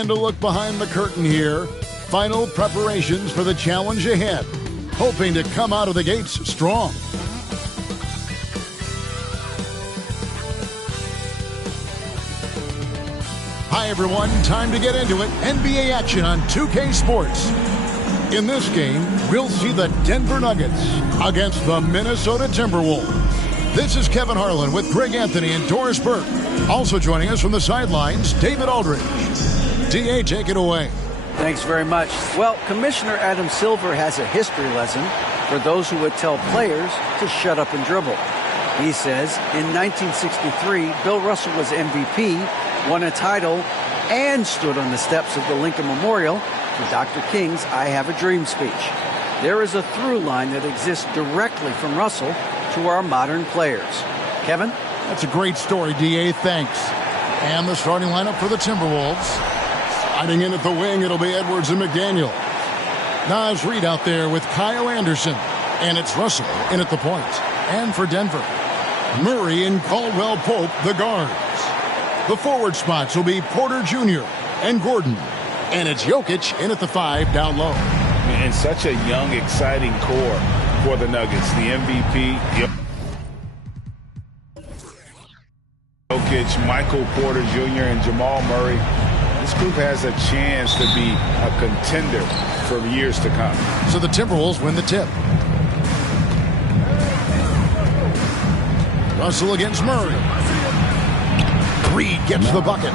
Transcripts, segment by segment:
And a look behind the curtain here. Final preparations for the challenge ahead. Hoping to come out of the gates strong. Hi everyone, time to get into it. NBA action on 2K Sports. In this game, we'll see the Denver Nuggets against the Minnesota Timberwolves. This is Kevin Harlan with Greg Anthony and Doris Burke. Also joining us from the sidelines, David Aldridge. DA, take it away. Thanks very much. Well, Commissioner Adam Silver has a history lesson for those who would tell players to shut up and dribble. He says in 1963, Bill Russell was MVP, won a title, and stood on the steps of the Lincoln Memorial for Dr. King's I Have a Dream speech. There is a through line that exists directly from Russell to our modern players. Kevin? That's a great story, DA. Thanks. And the starting lineup for the Timberwolves. Sliding in at the wing, it'll be Edwards and McDaniel. Naz Reid out there with Kyle Anderson. And it's Russell in at the point. And for Denver, Murray and Caldwell Pope, the guards. The forward spots will be Porter Jr. and Gordon. And it's Jokic in at the 5 down low. And such a young, exciting core for the Nuggets. The MVP, Jokic, Michael Porter Jr., and Jamal Murray. This group has a chance to be a contender for years to come. So the Timberwolves win the tip. Russell against Murray. Reid gets the bucket.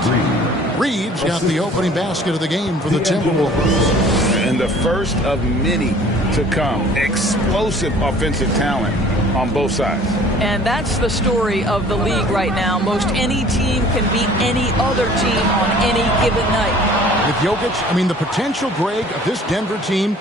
Reid's got the opening basket of the game for the Timberwolves. And the first of many to come. Explosive offensive talent on both sides. And that's the story of the league right now. Most any team can beat any other team on any given night. With Jokic, I mean, the potential, Greg, of this Denver team,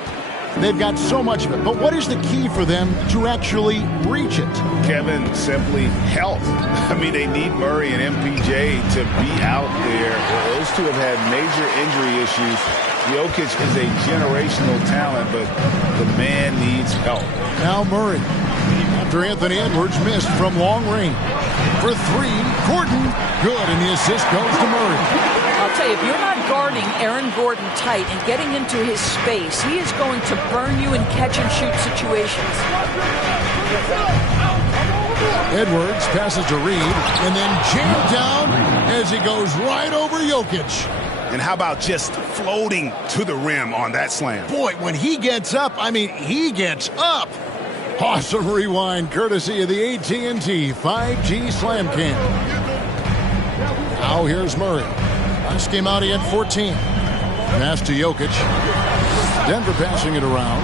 they've got so much of it. But what is the key for them to actually reach it? Kevin, simply health. I mean, they need Murray and MPJ to be out there. Those two have had major injury issues. Jokic is a generational talent, but the man needs help. Now Murray, after Anthony Edwards missed from long range. For 3, Gordon, good, and the assist goes to Murray. I'll tell you, if you're not guarding Aaron Gordon tight and getting into his space, he is going to burn you in catch-and-shoot situations. Edwards passes to Reid, and then jammed down as he goes right over Jokic. And how about just floating to the rim on that slam? Boy, when he gets up, I mean, he gets up. Awesome rewind, courtesy of the AT&T 5G Slam Cam. Now here's Murray. Last game out, he had 14. Pass to Jokic. Denver passing it around.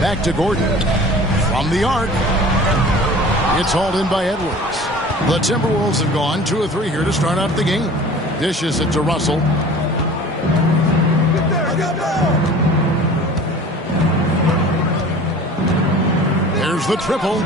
Back to Gordon. From the arc. It's hauled in by Edwards. The Timberwolves have gone 2 of 3 here to start out the game. Dishes it to Russell. There's the triple.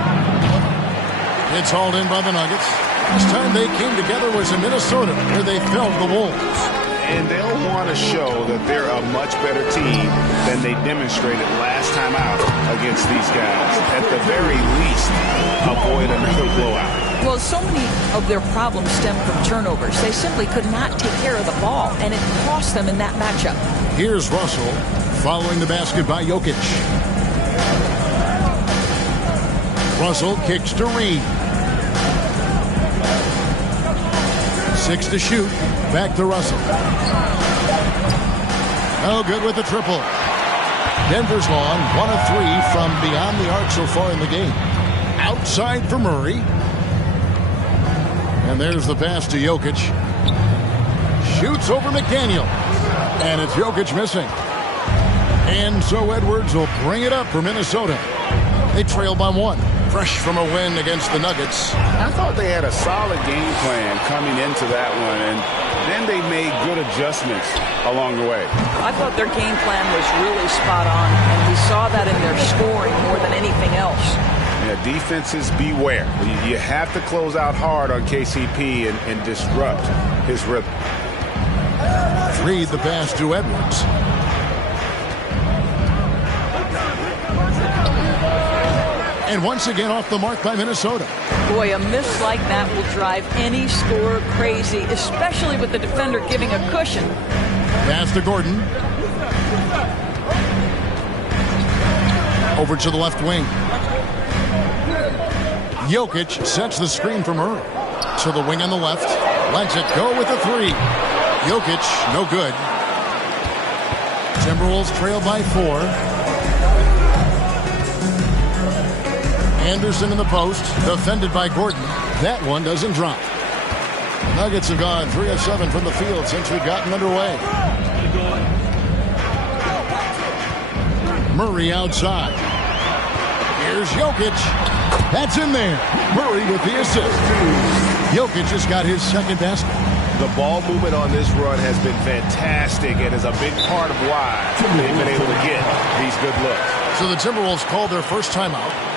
It's hauled in by the Nuggets. Last time they came together was in Minnesota, where they felled the Wolves. And they'll want to show that they're a much better team than they demonstrated last time out against these guys. At the very least, avoid another blowout. Well, so many of their problems stem from turnovers. They simply could not take care of the ball, and it cost them in that matchup. Here's Russell following the basket by Jokic. Russell kicks to Reid. 6 to shoot. Back to Russell. No good with the triple. Denver's gone 1 of 3 from beyond the arc so far in the game. Outside for Murray. And there's the pass to Jokic. Shoots over McDaniel. And it's Jokic missing. And so Edwards will bring it up for Minnesota. They trail by 1. Fresh from a win against the Nuggets. I thought they had a solid game plan coming into that one, and then they made good adjustments along the way. I thought their game plan was really spot on, and we saw that in their scoring more than anything else. Yeah, defenses beware. You have to close out hard on KCP and disrupt his rhythm. Reid the pass to Edwards. And once again off the mark by Minnesota. Boy, a miss like that will drive any scorer crazy, especially with the defender giving a cushion. Pass to Gordon. Over to the left wing. Jokic sets the screen for Murray. To the wing on the left. Lets it go with the three. Jokic, no good. Timberwolves trail by 4. Anderson in the post, defended by Gordon. That one doesn't drop. Nuggets have gone 3 of 7 from the field since we've gotten underway. Murray outside. Here's Jokic. That's in there. Murray with the assist. Jokic just got his second basket. The ball movement on this run has been fantastic and is a big part of why they've been able to get these good looks. So the Timberwolves called their first timeout.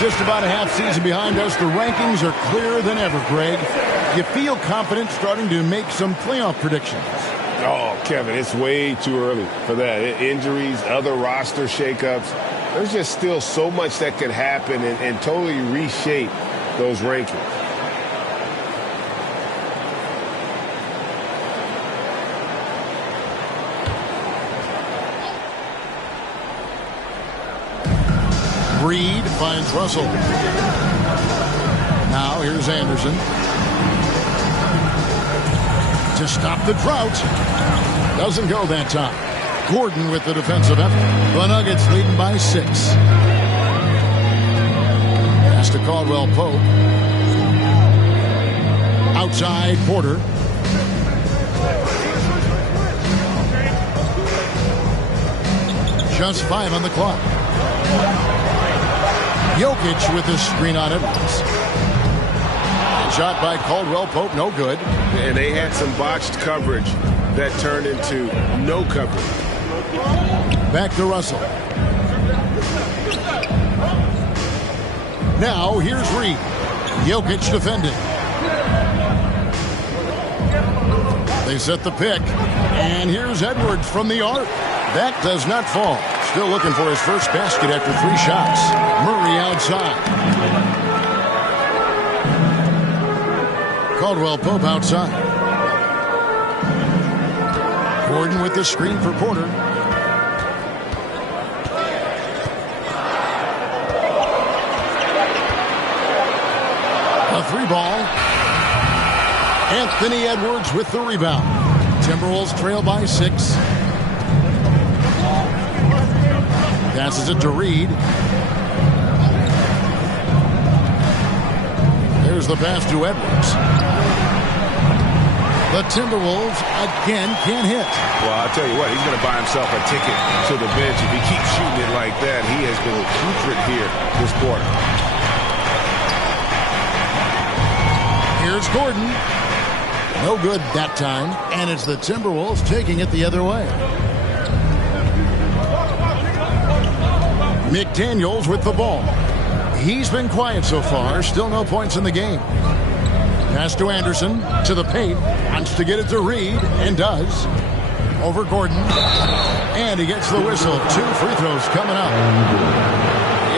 Just about a half season behind us. The rankings are clearer than ever, Greg. You feel confident starting to make some playoff predictions? Oh, Kevin, it's way too early for that. Injuries, other roster shakeups. There's just still so much that could happen and totally reshape those rankings. Reed finds Russell. Now here's Anderson. To stop the drought. Doesn't go that time. Gordon with the defensive effort. The Nuggets leading by 6. Pass to Caldwell Pope. Outside Porter. Just 5 on the clock. Jokic with the screen on Edwards. Shot by Caldwell Pope, no good. And they had some botched coverage that turned into no coverage. Back to Russell. Now here's Reed. Jokic defending. They set the pick. And here's Edwards from the arc. That does not fall. Still looking for his first basket after 3 shots. Murray outside. Caldwell Pope outside. Gordon with the screen for Porter. A 3-ball. Anthony Edwards with the rebound. Timberwolves trail by 6. Passes it to Reed. There's the pass to Edwards. The Timberwolves again can't hit. Well, I'll tell you what, he's going to buy himself a ticket to the bench. If he keeps shooting it like that, he has been putrid here this quarter. Here's Gordon. No good that time. And it's the Timberwolves taking it the other way. McDaniels with the ball. He's been quiet so far. Still no points in the game. Pass to Anderson, to the paint, wants to get it to Reed, and does. Over Gordon, and he gets the whistle. 2 free throws coming up.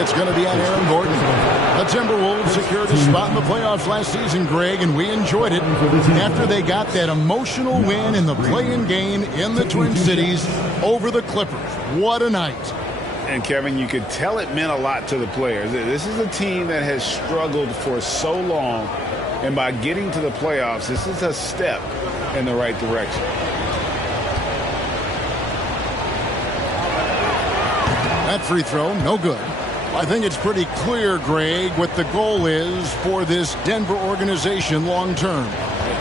It's going to be on Aaron Gordon. The Timberwolves secured a spot in the playoffs last season, Greg, and we enjoyed it after they got that emotional win in the play-in game in the Twin Cities over the Clippers. What a night. And, Kevin, you could tell it meant a lot to the players. This is a team that has struggled for so long, and by getting to the playoffs, this is a step in the right direction. That free throw, no good. I think it's pretty clear, Greg, what the goal is for this Denver organization long term.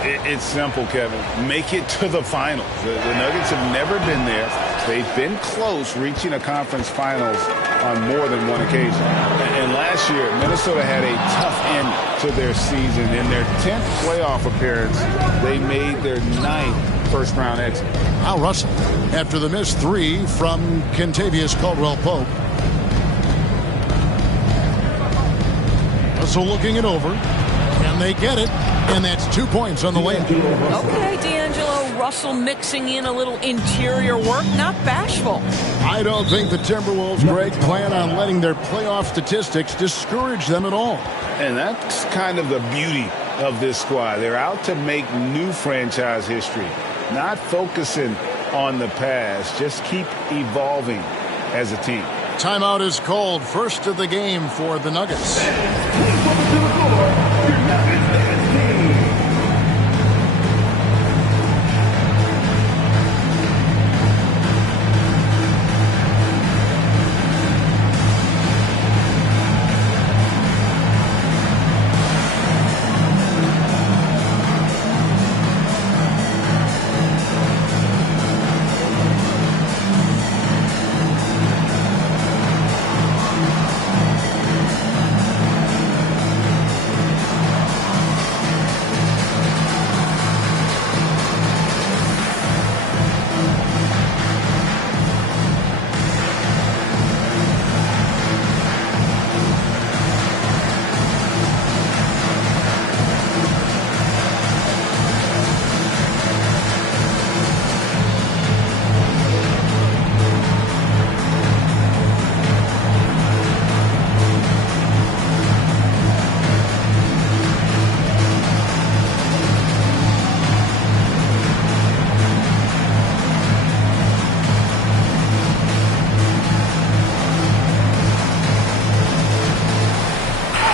It's simple, Kevin. Make it to the finals. The Nuggets have never been there. They've been close reaching a conference finals on more than one occasion. And last year, Minnesota had a tough end to their season. In their 10th playoff appearance, they made their 9th first-round exit. Al Russell, after the missed 3 from Kentavious Caldwell-Pope. Russell looking it over, and they get it, and that's 2 points on the way. Okay, D'Angelo, Russell mixing in a little interior work, not bashful. I don't think the Timberwolves, Greg, plan on letting their playoff statistics discourage them at all. And that's kind of the beauty of this squad. They're out to make new franchise history, not focusing on the past. Just keep evolving as a team. Timeout is called. First of the game for the Nuggets.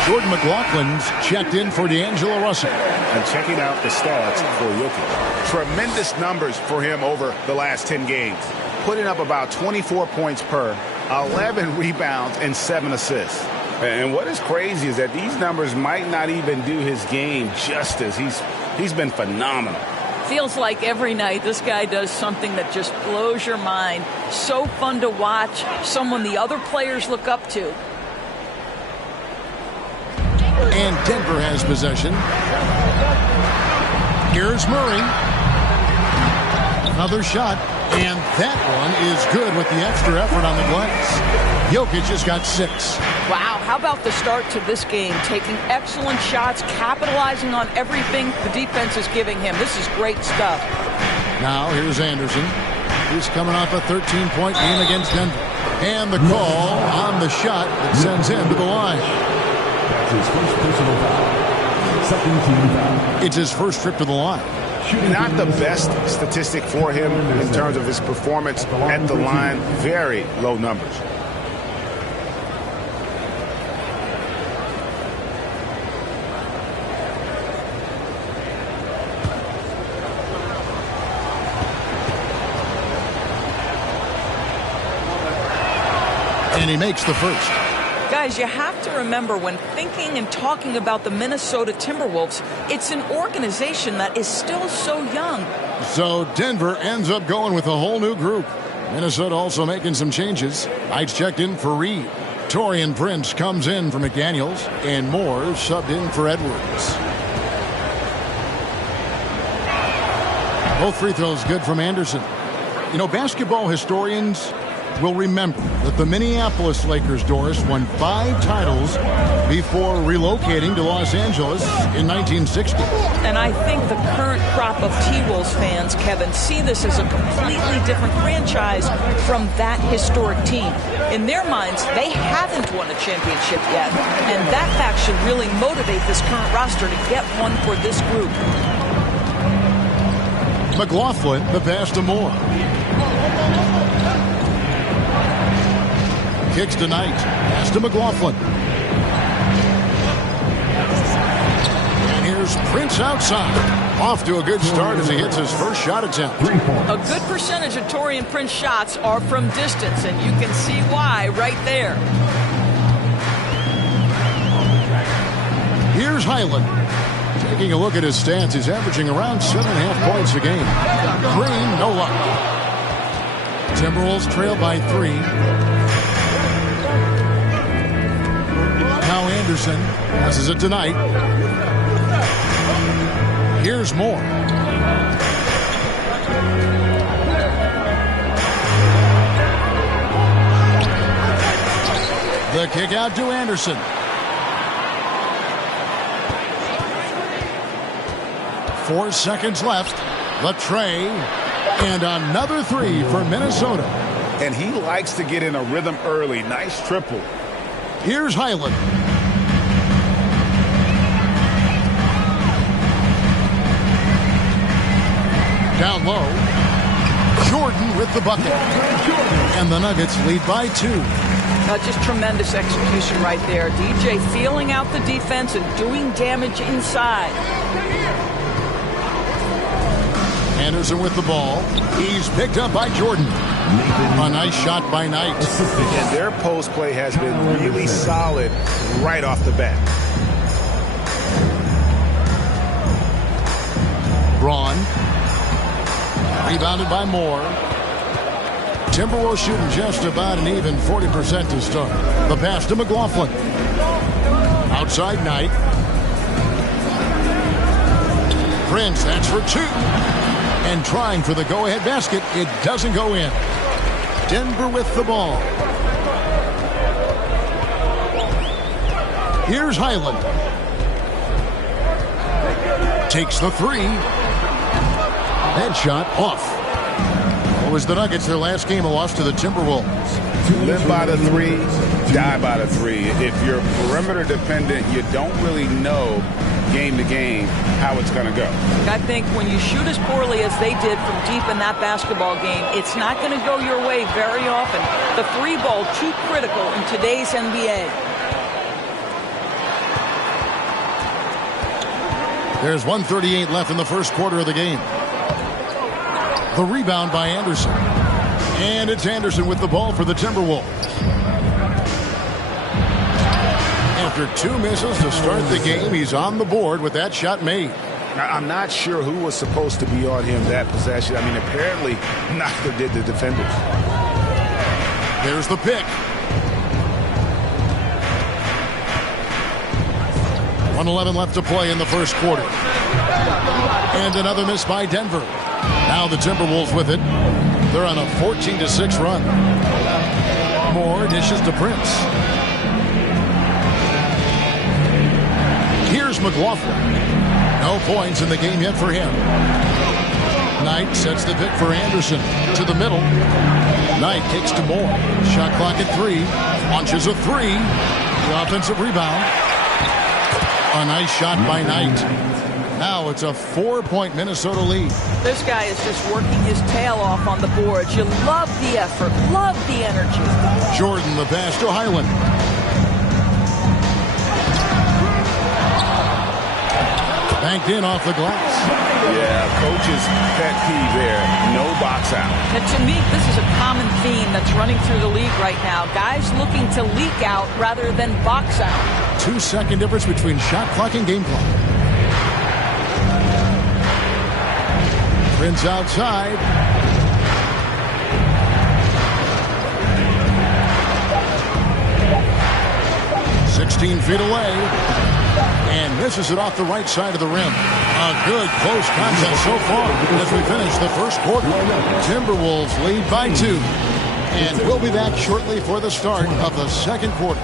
Jordan McLaughlin's checked in for D'Angelo Russell. And checking out the stats for Jokic. Tremendous numbers for him over the last 10 games. Putting up about 24 points per, 11 rebounds, and 7 assists. And what is crazy is that these numbers might not even do his game justice. He's been phenomenal. Feels like every night this guy does something that just blows your mind. So fun to watch. Someone the other players look up to. And Denver has possession. Here's Murray. Another shot. And that one is good with the extra effort on the glass. Jokic has got 6. Wow, how about the start to this game? Taking excellent shots, capitalizing on everything the defense is giving him. This is great stuff. Now here's Anderson. He's coming off a 13-point game against Denver. And the call on the shot that sends him to the line. His first personal foul. Second team foul. It's his first trip to the line. Not the best statistic for him in terms of his performance at the line. Very low numbers. And he makes the first. Guys, you have to remember when thinking and talking about the Minnesota Timberwolves, it's an organization that is still so young. So Denver ends up going with a whole new group. Minnesota also making some changes. Knights checked in for Reed. Taurean Prince comes in for McDaniels. And Moore subbed in for Edwards. Both free throws good from Anderson. You know, basketball historians will remember that the Minneapolis Lakers, Doris, won 5 titles before relocating to Los Angeles in 1960. And I think the current crop of T-Wolves fans, Kevin, see this as a completely different franchise from that historic team. In their minds, they haven't won a championship yet, and that fact should really motivate this current roster to get one for this group. McLaughlin, the pass to Moore. Kicks to Knight. Pass to McLaughlin. And here's Prince outside. Off to a good start as he hits his first shot attempt. A good percentage of Taurean Prince shots are from distance, and you can see why right there. Here's Highland. Taking a look at his stats, he's averaging around 7.5 points a game. Green, no luck. Timberwolves trail by 3. Now Anderson passes it tonight. Here's Moore. The kick out to Anderson. Four seconds left. The tray. And another 3 for Minnesota. And he likes to get in a rhythm early. Nice triple. Here's Highland. Down low. Jordan with the bucket. And the Nuggets lead by 2. Just tremendous execution right there. DJ feeling out the defense and doing damage inside. Anderson with the ball. He's picked up by Jordan. A nice shot by Knight. And their post play has been really solid right off the bat. Braun. Rebounded by Moore. Timberwolves shooting just about an even 40% to start. The pass to McLaughlin. Outside Knight. Prince, that's for 2. And trying for the go-ahead basket. It doesn't go in. Denver with the ball. Here's Highland. Takes the 3. That shot off. It was the Nuggets, their last game, a loss to the Timberwolves. Live by the 3, die by the 3. If you're perimeter dependent, you don't really know game to game how it's going to go. I think when you shoot as poorly as they did from deep in that basketball game, it's not going to go your way very often. The 3 ball, too critical in today's NBA. There's 1:38 left in the first quarter of the game. The rebound by Anderson. And it's Anderson with the ball for the Timberwolves. After 2 misses to start the game, he's on the board with that shot made. I'm not sure who was supposed to be on him that possession. I mean, apparently neither did the defenders. There's the pick. 1:11 left to play in the first quarter. And another miss by Denver. Now the Timberwolves with it. They're on a 14-6 run. Moore dishes to Prince. Here's McLaughlin. No points in the game yet for him. Knight sets the pick for Anderson to the middle. Knight kicks to Moore. Shot clock at 3. Launches a 3. The offensive rebound. A nice shot by Knight. Now it's a 4-point Minnesota lead. This guy is just working his tail off on the boards. You love the effort, love the energy. Jordan the pass to Highland. Banked in off the glass. Yeah, coach's pet peeve there. No box out. And to me, this is a common theme that's running through the league right now. Guys looking to leak out rather than box out. 2-second difference between shot clock and game clock. Prince outside. "16 feet away. And misses it off the right side of the rim. A good close contest so far as we finish the first quarter. Timberwolves lead by 2. And we'll be back shortly for the start of the second quarter.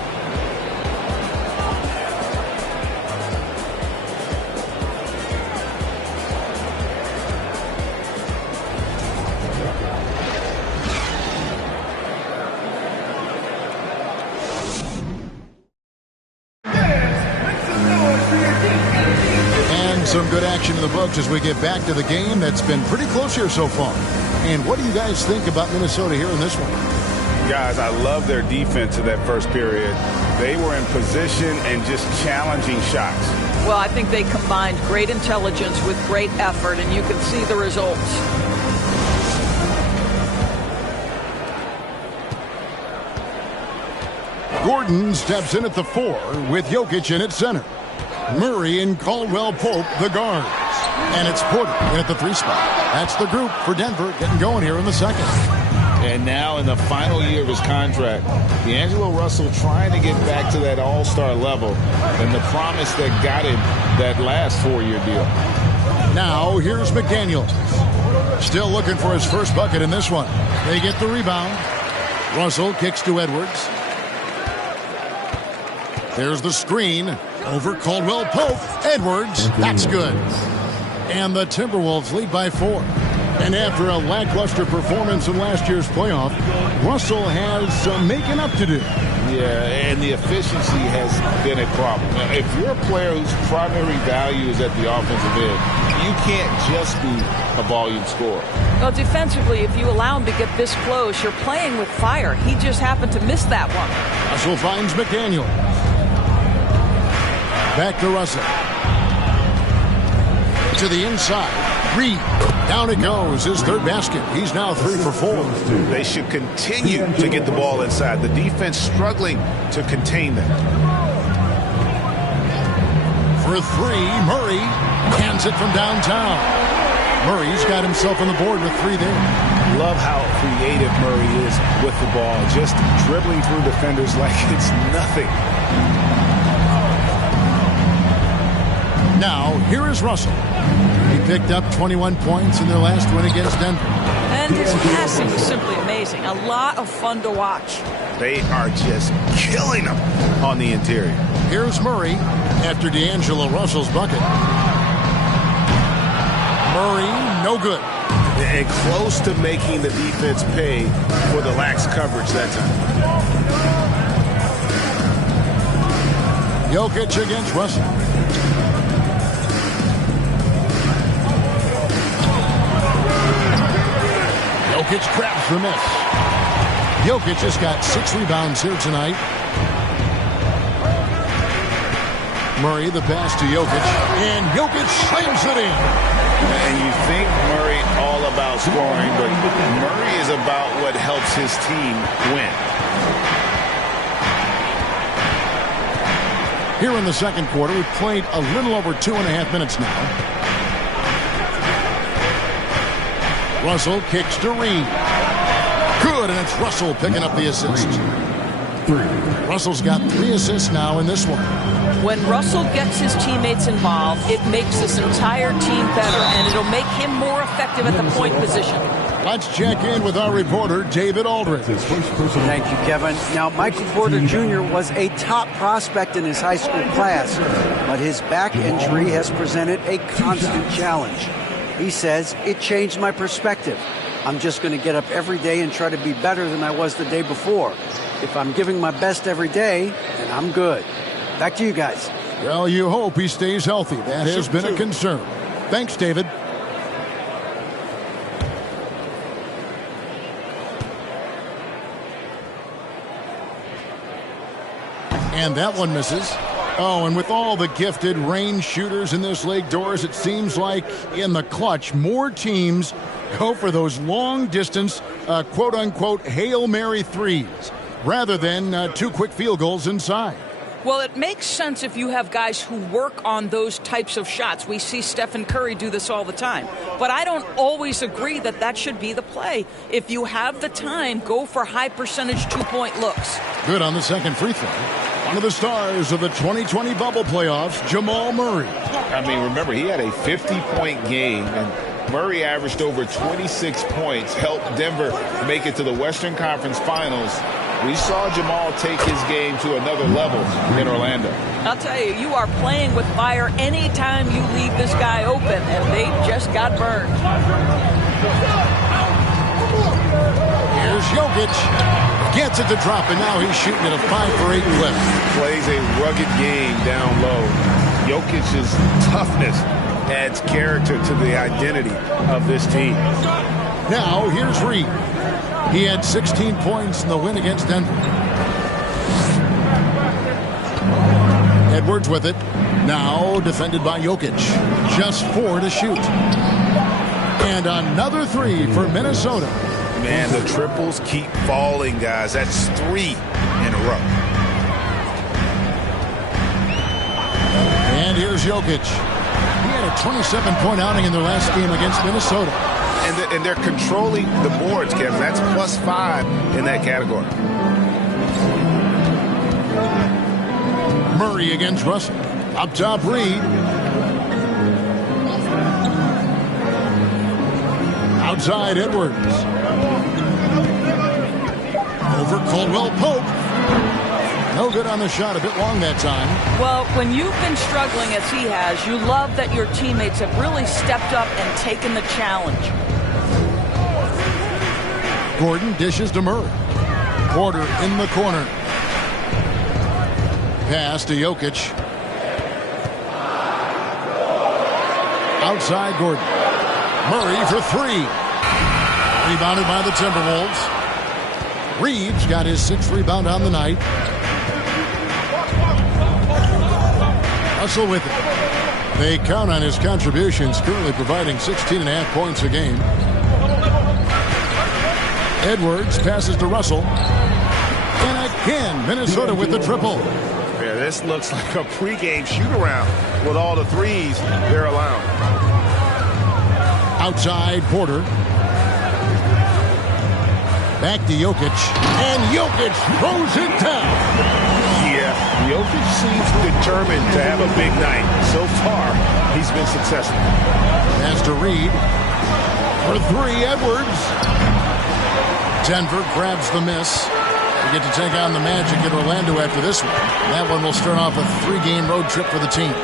Some good action in the books as we get back to the game that's been pretty close here so far. And what do you guys think about Minnesota here in this one? Guys, I love their defense in that first period. They were in position and just challenging shots. Well, I think they combined great intelligence with great effort, and you can see the results. Gordon steps in at the 4 with Jokic in at center. Murray and Caldwell Pope, the guards. And it's Porter in at the 3 spot. That's the group for Denver getting going here in the second. And now in the final year of his contract, D'Angelo Russell trying to get back to that all-star level and the promise that got him that last 4-year deal. Now here's McDaniels. Still looking for his first bucket in this one. They get the rebound. Russell kicks to Edwards. There's the screen. Over Caldwell Pope. Edwards. That's good. And the Timberwolves lead by 4. And after a lackluster performance in last year's playoff, Russell has some making up to do. Yeah, and the efficiency has been a problem. Now, if you're a player whose primary value is at the offensive end, you can't just be a volume scorer. Well, defensively, if you allow him to get this close, you're playing with fire. He just happened to miss that one. Russell finds McDaniel. Back to Russell. To the inside. Reed. Down it goes. His third basket. He's now 3 for 4. They should continue to get the ball inside. The defense struggling to contain them. For 3, Murray hands it from downtown. Murray's got himself on the board with 3 there. Love how creative Murray is with the ball. Just dribbling through defenders like it's nothing. Now, here is Russell. He picked up 21 points in their last win against Denver. And his passing was simply amazing. A lot of fun to watch. They are just killing them on the interior. Here's Murray after D'Angelo Russell's bucket. Murray, no good. And close to making the defense pay for the lax coverage that time. Jokic against Russell. Jokic grabs the miss. Jokic has got 6 rebounds here tonight. Murray the pass to Jokic, and Jokic slams it in. And you think Murray all about scoring, but Murray is about what helps his team win. Here in the second quarter, we've played a little over 2.5 minutes now. Russell kicks to Reed. Good, and it's Russell picking up the assist. 3. Russell's got 3 assists now in this one. When Russell gets his teammates involved, it makes this entire team better, and it'll make him more effective at the point position. Let's check in with our reporter, David Aldridge. Thank you, Kevin. Now, Michael Porter Jr. was a top prospect in his high school class, but his back injury has presented a constant challenge. He says, it changed my perspective. I'm just going to get up every day and try to be better than I was the day before. If I'm giving my best every day, then I'm good. Back to you guys. Well, you hope he stays healthy. That has been a concern. Thanks, David. And that one misses. Oh, and with all the gifted range shooters in this league, Doris, it seems like in the clutch, more teams go for those long-distance, quote-unquote, Hail Mary threes rather than 2 quick field goals inside. Well, it makes sense if you have guys who work on those types of shots. We see Stephen Curry do this all the time. But I don't always agree that that should be the play. If you have the time, go for high-percentage 2-point looks. Good on the second free throw. One of the stars of the 2020 bubble playoffs, Jamal Murray. I mean, remember, he had a 50-point game, and Murray averaged over 26 points, helped Denver make it to the Western Conference Finals. We saw Jamal take his game to another level in Orlando. I'll tell you, you are playing with fire anytime you leave this guy open, and they just got burned. Here's Jokic. Gets it to drop, and now he's shooting at a 5 for 8 clip. Plays a rugged game down low. Jokic's toughness adds character to the identity of this team. Now, here's Reed. He had 16 points in the win against Denver. Edwards with it. Now defended by Jokic. Just 4 to shoot. And another 3 for Minnesota. Man, the triples keep falling, guys. That's 3 in a row. And here's Jokic. He had a 27-point outing in their last game against Minnesota. And they're controlling the boards, Kevin. That's +5 in that category. Murray against Russell. Up top, Reed. Outside, Edwards. Over Caldwell Pope. No good on the shot. A bit long that time. Well, when you've been struggling as he has, you love that your teammates have really stepped up and taken the challenge. Gordon dishes to Murray. Porter in the corner. Pass to Jokic. Outside Gordon. Murray for 3. Rebounded by the Timberwolves. Reeves got his 6th rebound on the night. Russell with it. They count on his contributions, currently providing 16.5 points a game. Edwards passes to Russell. And again, Minnesota with the triple. Yeah, this looks like a pregame shoot-around with all the threes they're allowing. Outside, Porter. Back to Jokic. And Jokic throws it down. Yeah, Jokic seems determined to have a big night. So far, he's been successful. Pass to Reed. For 3, Edwards. Denver grabs the miss. We get to take on the Magic in Orlando after this one. That one will start off a 3-game road trip for the team.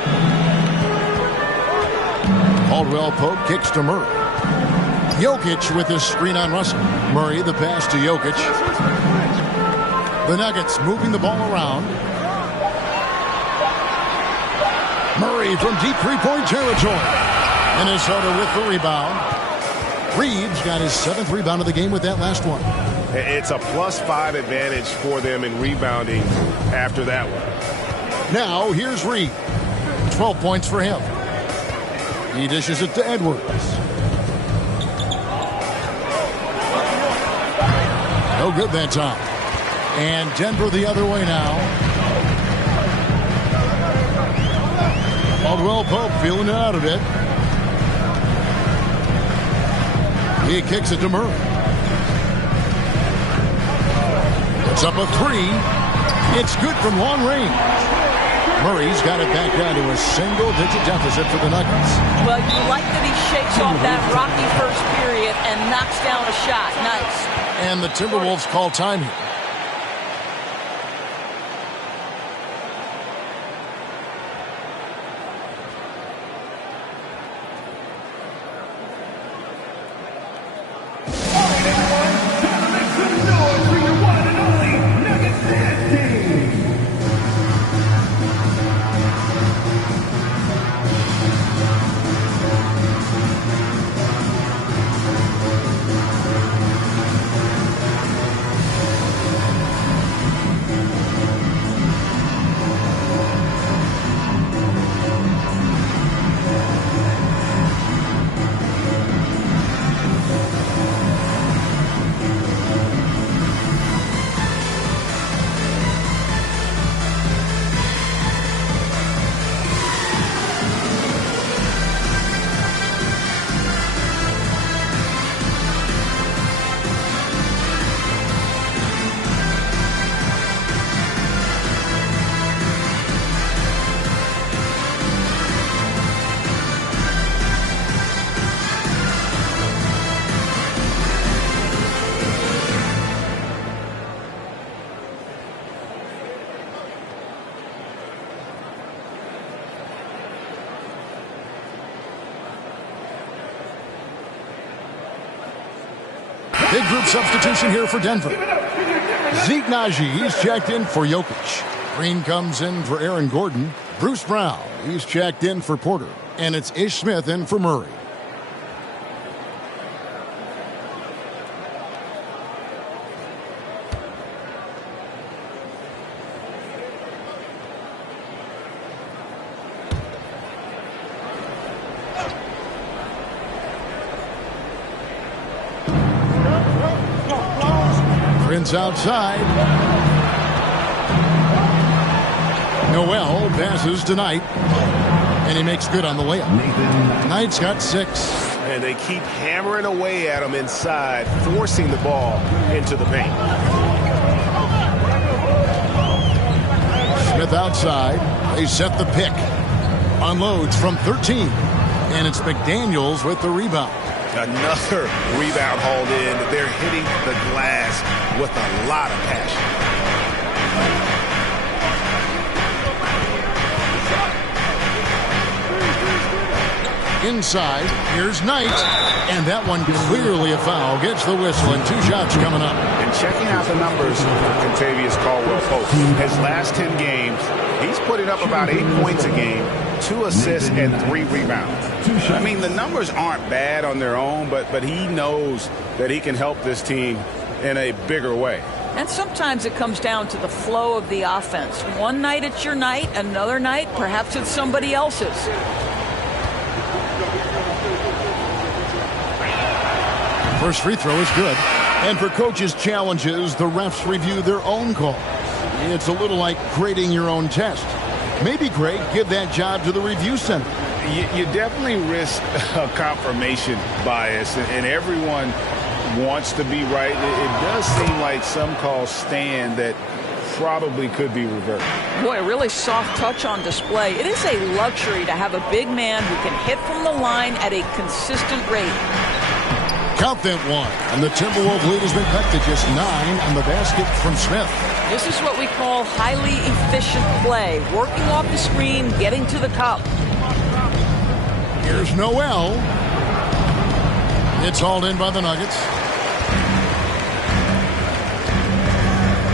Caldwell Pope kicks to Murray. Jokic with his screen on Russell. Murray, the pass to Jokic. The Nuggets moving the ball around. Murray from deep 3-point territory. Minnesota with the rebound. Reeves got his 7th rebound of the game with that last one. It's a +5 advantage for them in rebounding after that one. Now, here's Reed. 12 points for him. He dishes it to Edwards. No good that time. And Denver the other way now. Caldwell Pope feeling it out a bit. He kicks it to Murray. It's up a 3. It's good from long range. Murray's got it back down to a single-digit deficit for the Nuggets. Well, you like that he shakes off that rocky first period and knocks down a shot. Nice. And the Timberwolves call time here. Big group substitution here for Denver. Zeke Naji, he's checked in for Jokic. Green comes in for Aaron Gordon. Bruce Brown, he's checked in for Porter. And it's Ish Smith in for Murray. Prince outside. Noel passes to Knight, and he makes good on the layup. Knight's got 6. And they keep hammering away at him inside, forcing the ball into the paint. Smith outside. They set the pick. Unloads from 13. And it's McDaniels with the rebound. Another rebound hauled in. They're hitting the glass with a lot of passion. Inside, here's Knight, and that one clearly a foul. Gets the whistle, and 2 shots coming up. And checking out the numbers for Contavious Caldwell-Pope. His last 10 games, he's putting up about 8 points a game, 2 assists, and 3 rebounds. I mean, the numbers aren't bad on their own, but he knows that he can help this team in a bigger way. And sometimes it comes down to the flow of the offense. One night it's your night, another night perhaps it's somebody else's. First free throw is good. And for coaches' challenges, the refs review their own call. It's a little like grading your own test. Maybe, Greg, give that job to the review center. You definitely risk a confirmation bias, and everyone wants to be right. It does seem like some calls stand that probably could be reversed. Boy, a really soft touch on display. It is a luxury to have a big man who can hit from the line at a consistent rate. Count that one. And the Timberwolves lead has been cut to just 9 on the basket from Smith. This is what we call highly efficient play. Working off the screen, getting to the cup. Here's Noel. It's hauled in by the Nuggets.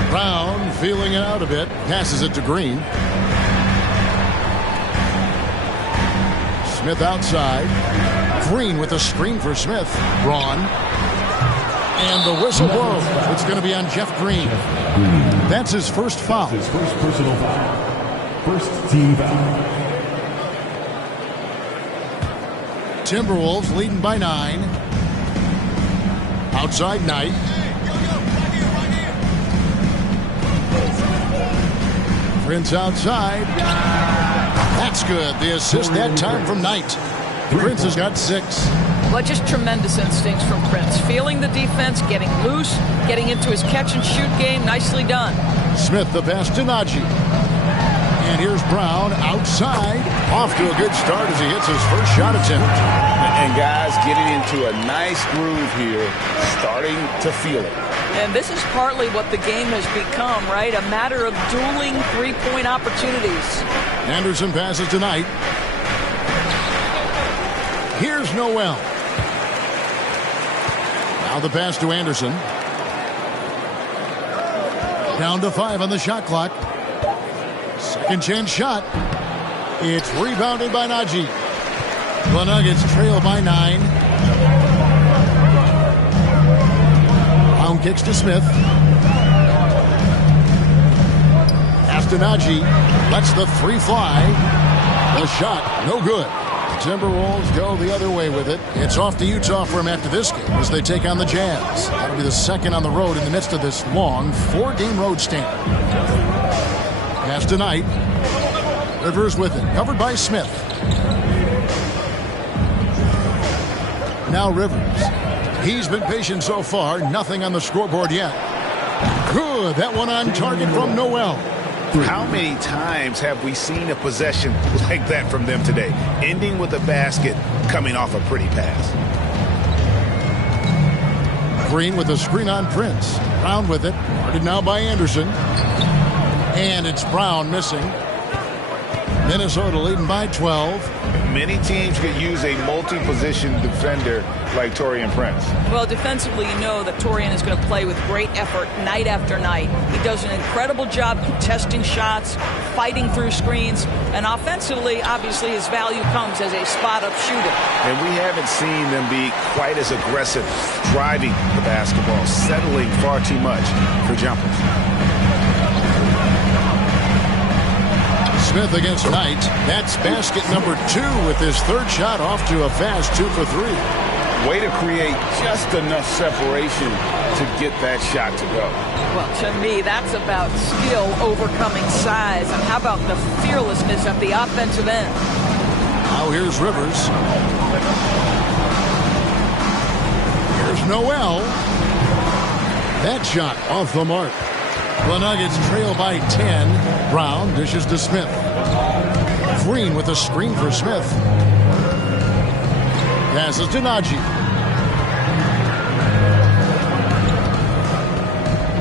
Brown feeling it out a bit. Passes it to Green. Smith outside. Green with a screen for Smith. Braun. And the whistle blows. It's going to be on Jeff Green. That's his first foul. His first personal foul. First team foul. Timberwolves leading by 9. Outside Knight. Prince outside. That's good. The assist that time from Knight. Prince has got 6. But just tremendous instincts from Prince. Feeling the defense, getting loose, getting into his catch-and-shoot game. Nicely done. Smith the pass to Naji. And here's Brown outside. Off to a good start as he hits his first shot attempt. And guys getting into a nice groove here, starting to feel it. And this is partly what the game has become, right? A matter of dueling three-point opportunities. Anderson passes to Knight. Here's Noel. Now the pass to Anderson. Down to 5 on the shot clock. Second chance shot. It's rebounded by Naji. The Nuggets trail by 9. Brown kicks to Smith. Pass to Naji. Lets the 3 fly. The shot, no good. Timberwolves go the other way with it. It's off to Utah for him after this game as they take on the Jazz. That'll be the second on the road in the midst of this long 4-game road stand. Pass to Knight. Rivers with it. Covered by Smith. Now Rivers. He's been patient so far. Nothing on the scoreboard yet. Good. That one on target from Noel. How many times have we seen a possession like that from them today? Ending with a basket, coming off a pretty pass. Green with a screen on Prince. Brown with it. Guarded now by Anderson. And it's Brown missing. Minnesota leading by 12. many teams could use a multi-position defender like Taurean Prince. Well, defensively, you know that Taurean is going to play with great effort night after night. He does an incredible job contesting shots, fighting through screens, and offensively, obviously, his value comes as a spot-up shooter. And we haven't seen them be quite as aggressive driving the basketball, settling far too much for jumpers. Smith against Knight. That's basket number 2 with his third shot off to a fast 2 for 3. Way to create just enough separation to get that shot to go. Well, to me, that's about skill overcoming size. And how about the fearlessness at the offensive end? Now here's Rivers. Here's Noel. That shot off the mark. The Nuggets trail by 10. Brown dishes to Smith. Green with a screen for Smith. Passes to Najee.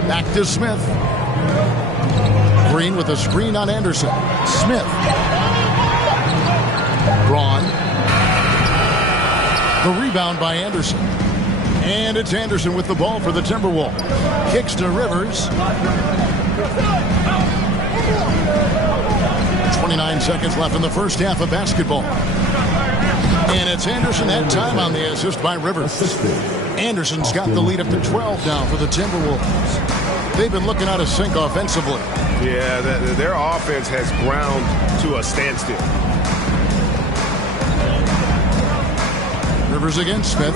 Back to Smith. Green with a screen on Anderson. Smith. Braun. The rebound by Anderson. And it's Anderson with the ball for the Timberwolves. Kicks to Rivers. 29 seconds left in the first half of basketball. And it's Anderson that time on the assist by Rivers. Anderson's got the lead up to 12 now for the Timberwolves. They've been looking out of sync offensively. Yeah, their offense has ground to a standstill. Rivers against Smith.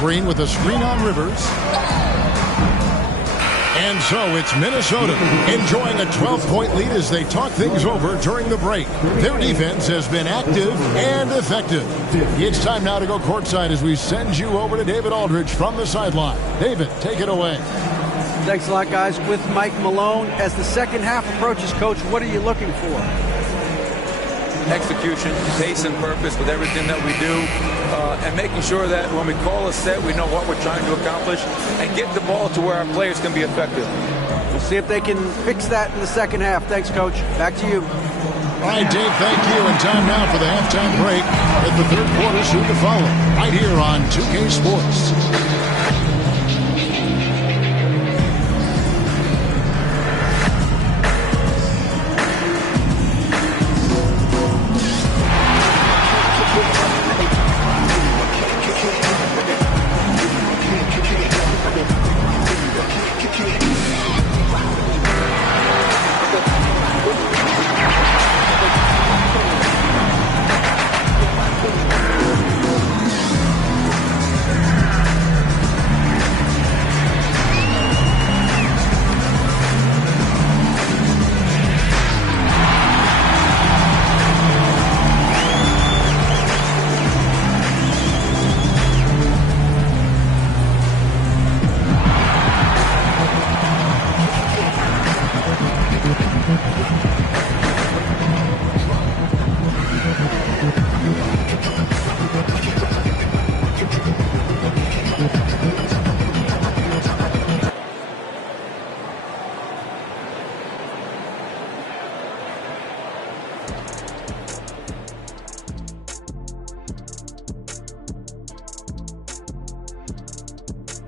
Green with a screen on Rivers. And so it's Minnesota enjoying a 12-point lead as they talk things over during the break. Their defense has been active and effective. It's time now to go courtside as we send you over to David Aldridge from the sideline. David, take it away. Thanks a lot, guys. With Mike Malone, as the second half approaches, Coach, what are you looking for? Execution, pace and purpose with everything that we do, and making sure that when we call a set, we know what we're trying to accomplish and get the ball to where our players can be effective. We'll see if they can fix that in the second half. Thanks, Coach. Back to you. All right, Dave, thank you. And time now for the halftime break. With the third quarter soon to follow, right here on 2K Sports.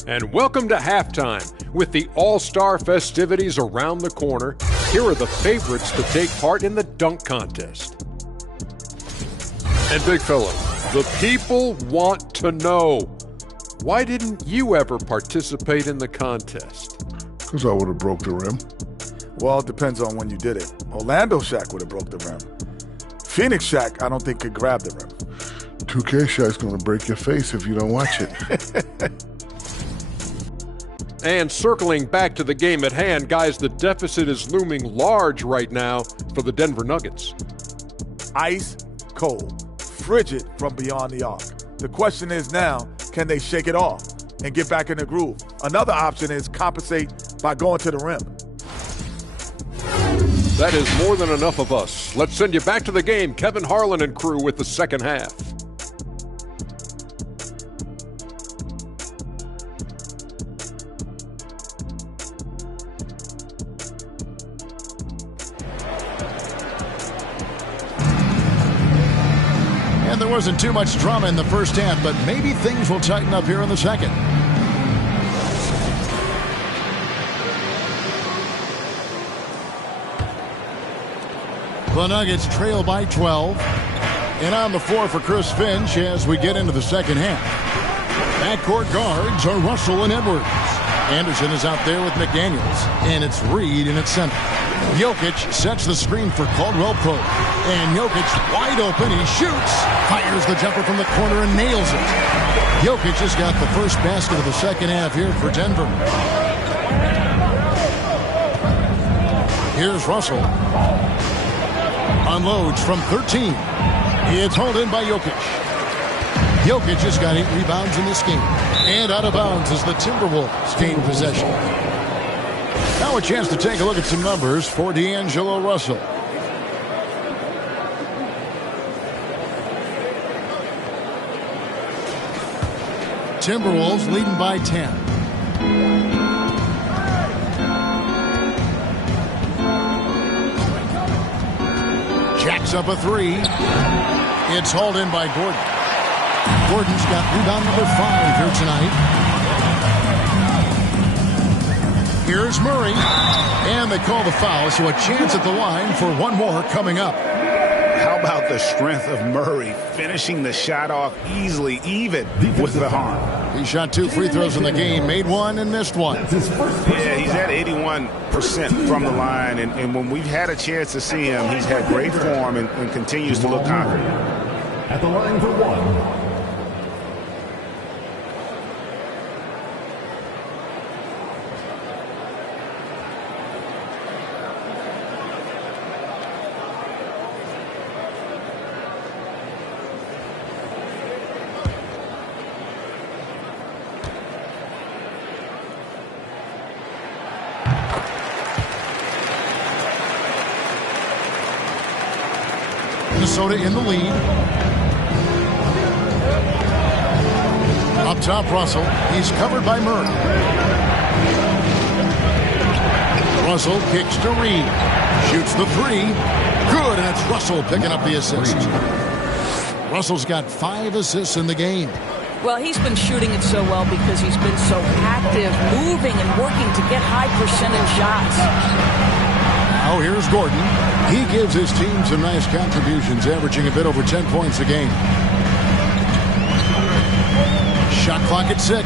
And welcome to halftime. With the All-Star festivities around the corner, here are the favorites to take part in the dunk contest. And big fella, the people want to know, why didn't you ever participate in the contest? Because I would have broke the rim. Well, it depends on when you did it. Orlando Shaq would have broke the rim. Phoenix Shaq, I don't think could grab the rim. 2K Shaq's going to break your face if you don't watch it. And circling back to the game at hand, guys, the deficit is looming large right now for the Denver Nuggets. Ice cold, frigid from beyond the arc. The question is now, can they shake it off and get back in the groove? Another option is compensate by going to the rim. That is more than enough of us. Let's send you back to the game. Kevin Harlan and crew with the second half. there wasn't too much drama in the first half, but maybe things will tighten up here in the second. The Nuggets trail by 12. And on the floor for Chris Finch as we get into the second half. Backcourt guards are Russell and Edwards. Anderson is out there with McDaniels. And it's Reed in its center. Jokic sets the screen for Caldwell Pope. And Jokic wide open. He shoots. Fires the jumper from the corner and nails it. Jokic has got the first basket of the second half here for Denver. Here's Russell. Unloads from 13. It's hauled in by Jokic. Jokic has got 8 rebounds in this game. And out of bounds as the Timberwolves gain possession. Now a chance to take a look at some numbers for D'Angelo Russell. Timberwolves leading by 10. Jacks up a 3. It's hauled in by Gordon. Gordon's got rebound number 5 here tonight. Here's Murray. And they call the foul, so a chance at the line for one more coming up. How about the strength of Murray finishing the shot off easily, even with the harm? He shot 2 free throws in the game, made 1 and missed 1. Yeah, he's at 81% from the line, and when we've had a chance to see him, he's had great form and continues to look confident. At the line for 1. Minnesota in the lead. Up top, Russell. He's covered by Murray. Russell kicks to Reed. Shoots the 3. Good, and it's Russell picking up the assist. Russell's got 5 assists in the game. Well, he's been shooting it so well because he's been so active, moving and working to get high percentage shots. Now here's Gordon. He gives his team some nice contributions, averaging a bit over 10 points a game. Shot clock at 6.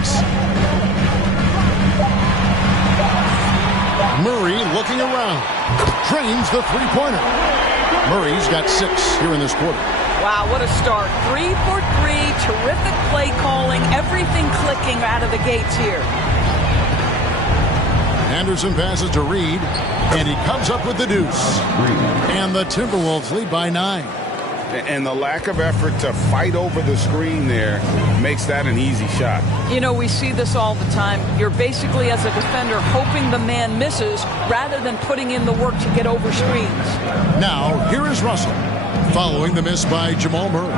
Murray looking around. Drains the three-pointer. Murray's got 6 here in this quarter. Wow, what a start. 3 for 3. Terrific play calling. Everything clicking out of the gates here. Anderson passes to Reed, and he comes up with the deuce. And the Timberwolves lead by 9. And the lack of effort to fight over the screen there makes that an easy shot. You know, we see this all the time. You're basically, as a defender, hoping the man misses rather than putting in the work to get over screens. Now, here is Russell, following the miss by Jamal Murray.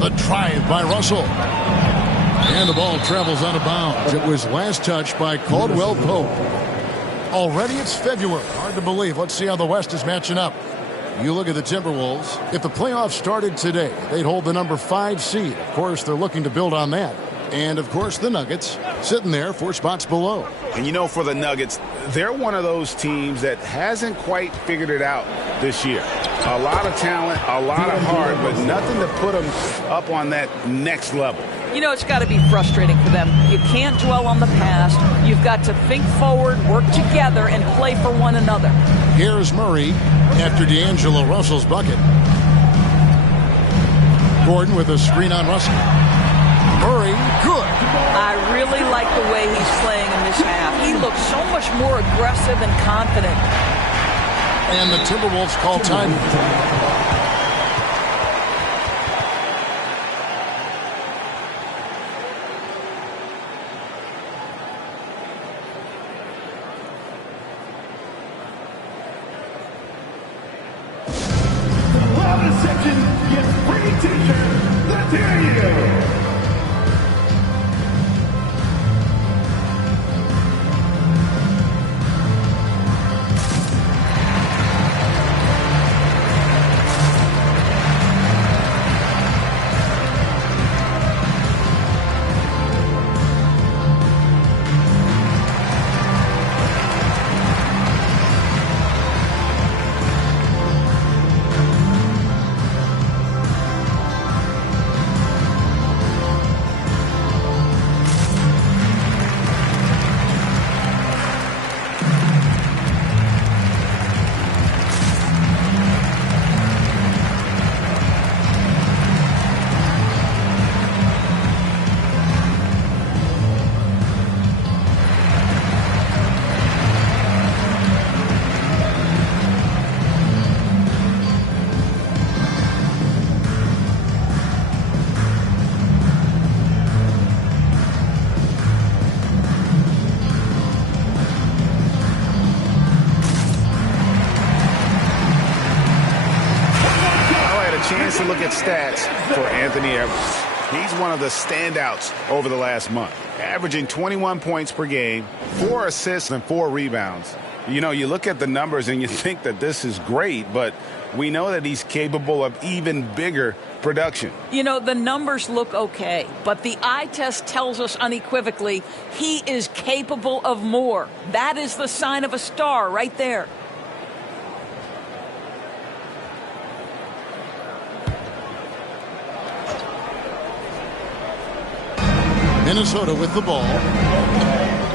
The drive by Russell. And the ball travels out of bounds. It was last touched by Caldwell Pope. Already it's February. Hard to believe. Let's see how the West is matching up. You look at the Timberwolves. If the playoffs started today, they'd hold the number 5 seed. Of course, they're looking to build on that. And, of course, the Nuggets sitting there 4 spots below. And, you know, for the Nuggets, they're one of those teams that hasn't quite figured it out this year. A lot of talent, a lot of heart, but nothing to put them up on that next level. You know, it's got to be frustrating for them. You can't dwell on the past. You've got to think forward, work together, and play for one another. Here's Murray after D'Angelo Russell's bucket. Gordon with a screen on Russell. Murray, good. I really like the way he's playing in this half. He looks so much more aggressive and confident. And the Timberwolves call time. Section gets free t-shirts. Let's hear you. chance to look at stats for Anthony Edwards. He's one of the standouts over the last month, averaging 21 points per game, 4 assists and 4 rebounds. You know, you look at the numbers and you think that this is great, but we know that he's capable of even bigger production. You know, the numbers look okay, but the eye test tells us unequivocally he is capable of more. That is the sign of a star right there. Minnesota with the ball.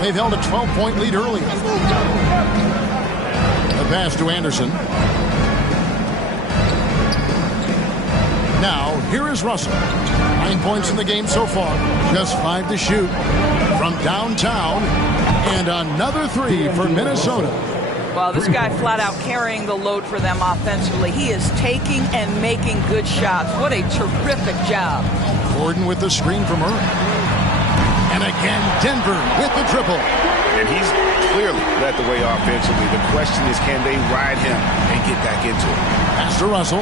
They've held a 12-point lead early. The pass to Anderson. Now, here is Russell. 9 points in the game so far. Just 5 to shoot. From downtown. And another 3 for Minnesota. Well, this guy flat out carrying the load for them offensively. He is taking and making good shots. What a terrific job. Gordon with the screen from Murray. And again, Denver with the triple. And he's clearly led the way offensively. The question is, can they ride him and get back into it? Pass to Russell.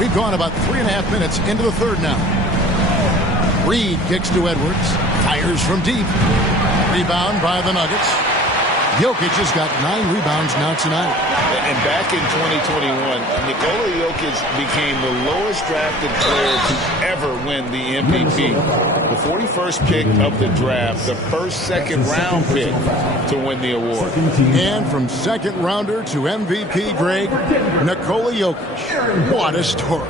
We've gone about 3.5 minutes into the third now. Reed kicks to Edwards. Fires from deep. Rebound by the Nuggets. Jokic has got 9 rebounds now tonight. And back in 2021, Nikola Jokic became the lowest drafted player to ever win the MVP. The 41st pick of the draft, the first second-round pick to win the award. And from second-rounder to MVP, Greg, Nikola Jokic. What a story.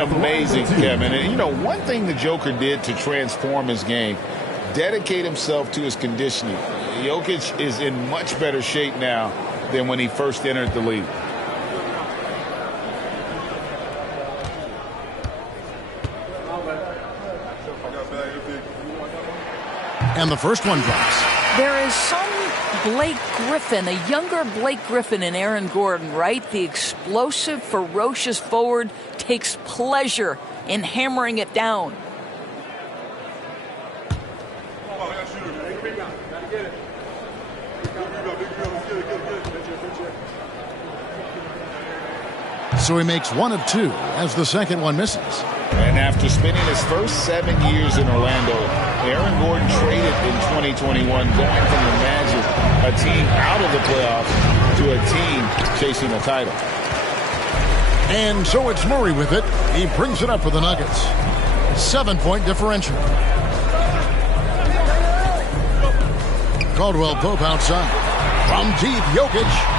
Amazing, Kevin. And, you know, one thing the Joker did to transform his game, dedicate himself to his conditioning. Jokic is in much better shape now than when he first entered the league. And the first one drops. There is some Blake Griffin, a younger Blake Griffin in Aaron Gordon, right? The explosive, ferocious forward takes pleasure in hammering it down. So he makes 1 of 2 as the second one misses. And after spending his first 7 years in Orlando, Aaron Gordon traded in 2021, going from the Magic, a team out of the playoffs, to a team chasing a title. And so it's Murray with it. He brings it up for the Nuggets. 7-point differential. Caldwell Pope outside. From deep, Jokic.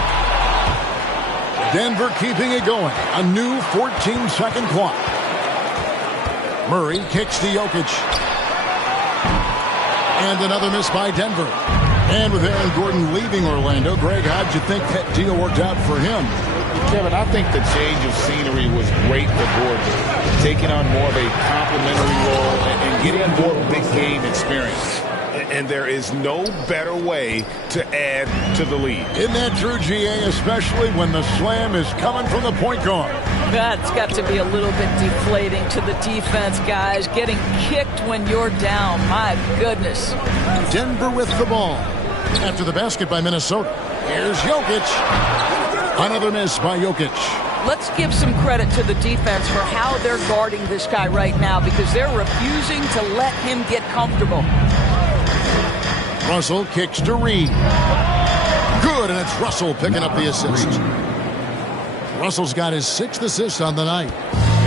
Denver keeping it going. A new 14-second clock. Murray kicks to Jokic. And another miss by Denver. And with Aaron Gordon leaving Orlando, Greg, how'd you think that deal worked out for him? Kevin, I think the change of scenery was great for Gordon, taking on more of a complimentary role and getting more big game experience. And there is no better way to add to the lead. Isn't that true, GA, especially when the slam is coming from the point guard? That's got to be a little bit deflating to the defense, guys. Getting kicked when you're down. My goodness. Denver with the ball. After the basket by Minnesota. Here's Jokic. Another miss by Jokic. Let's give some credit to the defense for how they're guarding this guy right now, because they're refusing to let him get comfortable. Russell kicks to Reed. Good, and it's Russell picking up the assist. Russell's got his 6th assist on the night.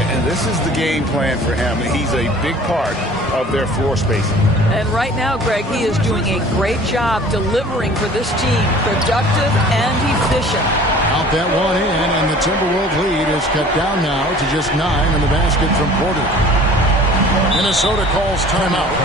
And this is the game plan for him. He's a big part of their floor spacing. And right now, Greg, he is doing a great job delivering for this team. Productive and efficient. Out that one in, and the Timberwolves lead is cut down now to just 9 in the basket from Porter. Minnesota calls timeout.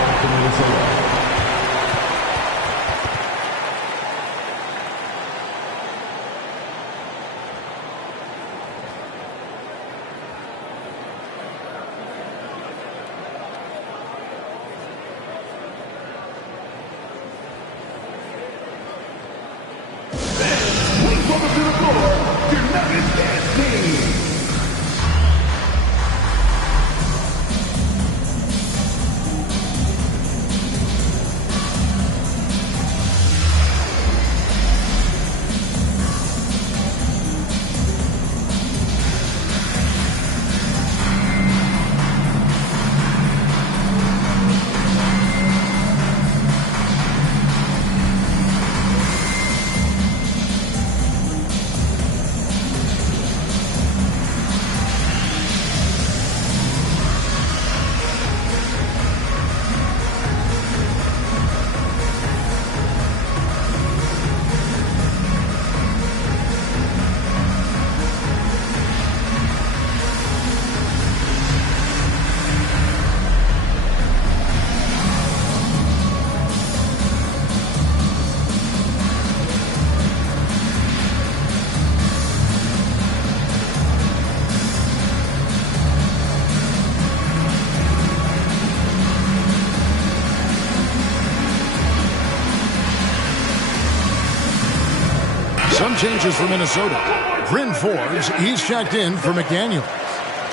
Some changes for Minnesota. Bryn Forbes, he's checked in for McDaniel.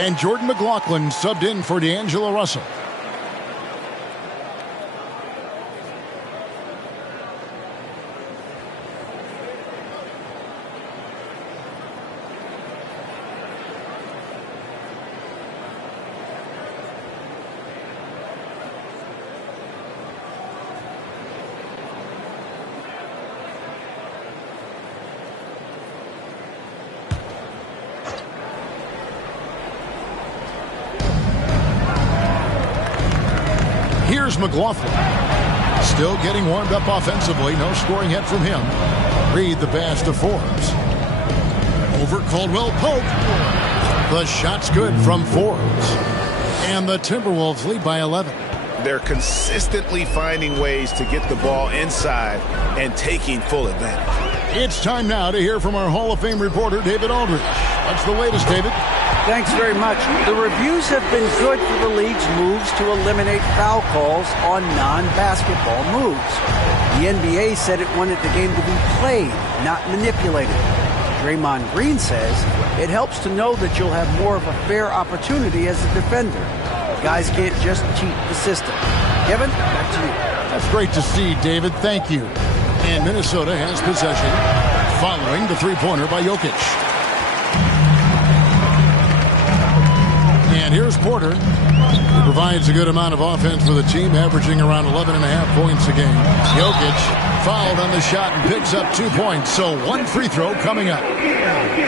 And Jordan McLaughlin subbed in for D'Angelo Russell. Here's McLaughlin. Still getting warmed up offensively. No scoring yet from him. Reed the pass to Forbes. Over Caldwell Pope. The shot's good from Forbes. And the Timberwolves lead by 11. They're consistently finding ways to get the ball inside and taking full advantage. It's time now to hear from our Hall of Fame reporter, David Aldridge. What's the latest, David? Thanks very much. The reviews have been good for the league's moves to eliminate foul calls on non-basketball moves. The NBA said it wanted the game to be played, not manipulated. Draymond Green says it helps to know that you'll have more of a fair opportunity as a defender. Guys can't just cheat the system. Kevin, back to you. That's great to see, David. Thank you. And Minnesota has possession following the three-pointer by Jokic. And here's Porter. He provides a good amount of offense for the team, averaging around 11.5 points a game. Jokic fouled on the shot and picks up 2 points. So one free throw coming up.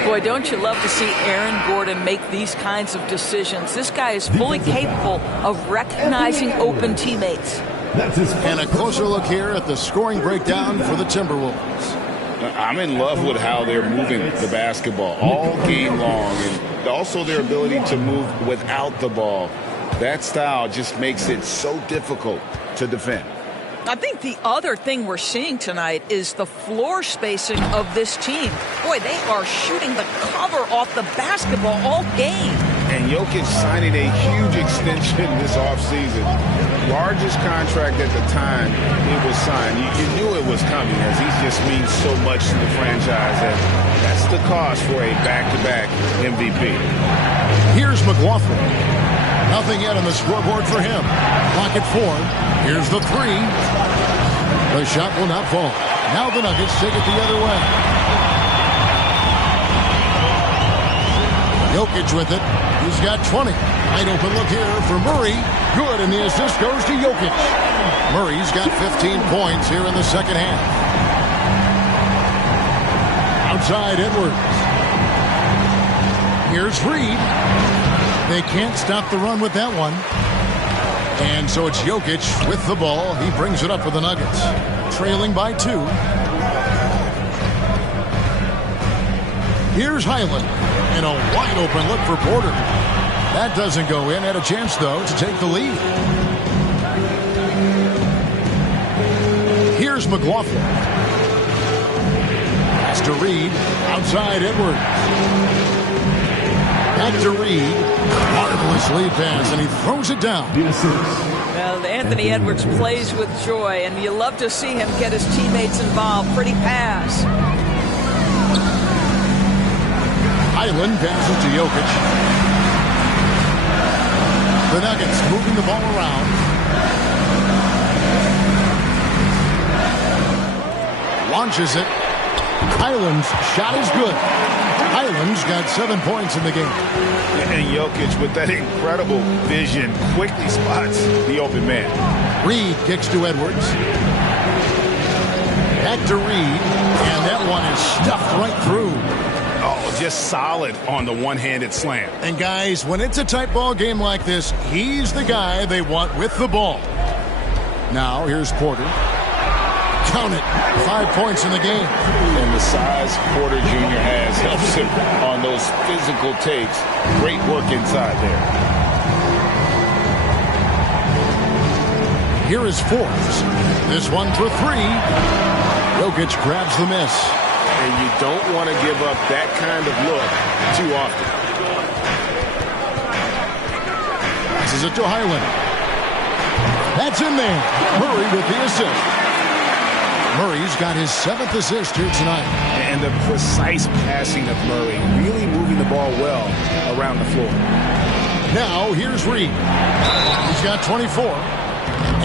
Boy, don't you love to see Aaron Gordon make these kinds of decisions. This guy is fully capable of recognizing open teammates. And a closer look here at the scoring breakdown for the Timberwolves. I'm in love with how they're moving the basketball all game long, and also their ability to move without the ball. That style just makes it so difficult to defend. I think the other thing we're seeing tonight is the floor spacing of this team. Boy, they are shooting the cover off the basketball all game. And Jokic signing a huge extension this offseason. Largest contract at the time it was signed. You knew it was coming, as he just means so much to the franchise. And that's the cost for a back-to-back MVP. Here's McLaughlin. Nothing yet on the scoreboard for him. Clock at 4. Here's the three. The shot will not fall. Now the Nuggets take it the other way. Jokic with it. He's got 20. Wide open look here for Murray. Good, and the assist goes to Jokic. Murray's got 15 points here in the second half. Outside Edwards. Here's Reed. They can't stop the run with that one. And so it's Jokic with the ball. He brings it up for the Nuggets. Trailing by 2. Here's Highland. And a wide open look for Porter. That doesn't go in. Had a chance, though, to take the lead. Here's McLaughlin. Pass to Reed. Outside Edwards. Back to Reed. Marvelous lead pass, and he throws it down. Well, Anthony Edwards plays with joy, and you love to see him get his teammates involved. Pretty pass. Highland passes to Jokic. The Nuggets moving the ball around. Launches it. Highland's shot is good. Highland's got 7 points in the game. And Jokic, with that incredible vision, quickly spots the open man. Reed kicks to Edwards. Back to Reed. And that one is stuffed right through. Oh, just solid on the one-handed slam. And guys, when it's a tight ball game like this, he's the guy they want with the ball. Now, here's Porter. Count it. 5 points in the game. And the size Porter Jr. has helps him on those physical takes. Great work inside there. Here is Forbes. This one for 3. Jokic grabs the miss. And you don't want to give up that kind of look too often. Passes it to Highland. That's in there. Murray with the assist. Murray's got his 7th assist here tonight. And the precise passing of Murray, really moving the ball well around the floor. Now, here's Reed. He's got 24.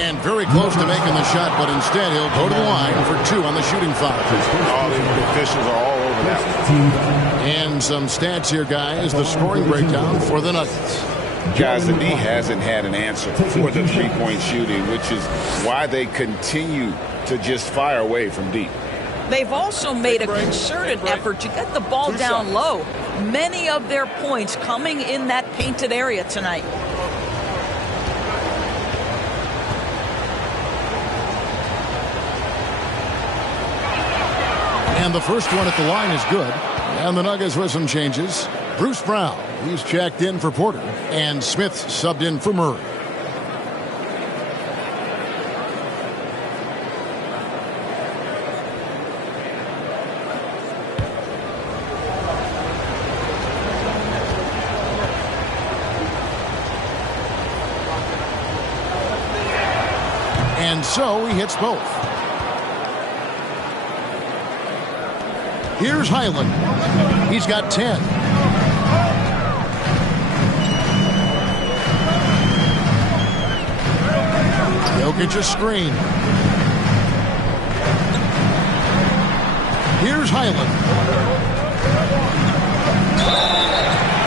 And very close to making the shot, but instead he'll go to the line for 2 on the shooting foul. The officials are all over that. And some stats here, guys. The scoring breakdown for the Nuggets. Guys, the D hasn't had an answer for the three-point shooting, which is why they continue to just fire away from deep. They've also made a concerted effort to get the ball down low. Many of their points coming in that painted area tonight. And the first one at the line is good. And the Nuggets with some changes. Bruce Brown, he's checked in for Porter. And Smith subbed in for Murray. And so he hits both. Here's Highland. He's got 10. Jokic a screen. Here's Highland.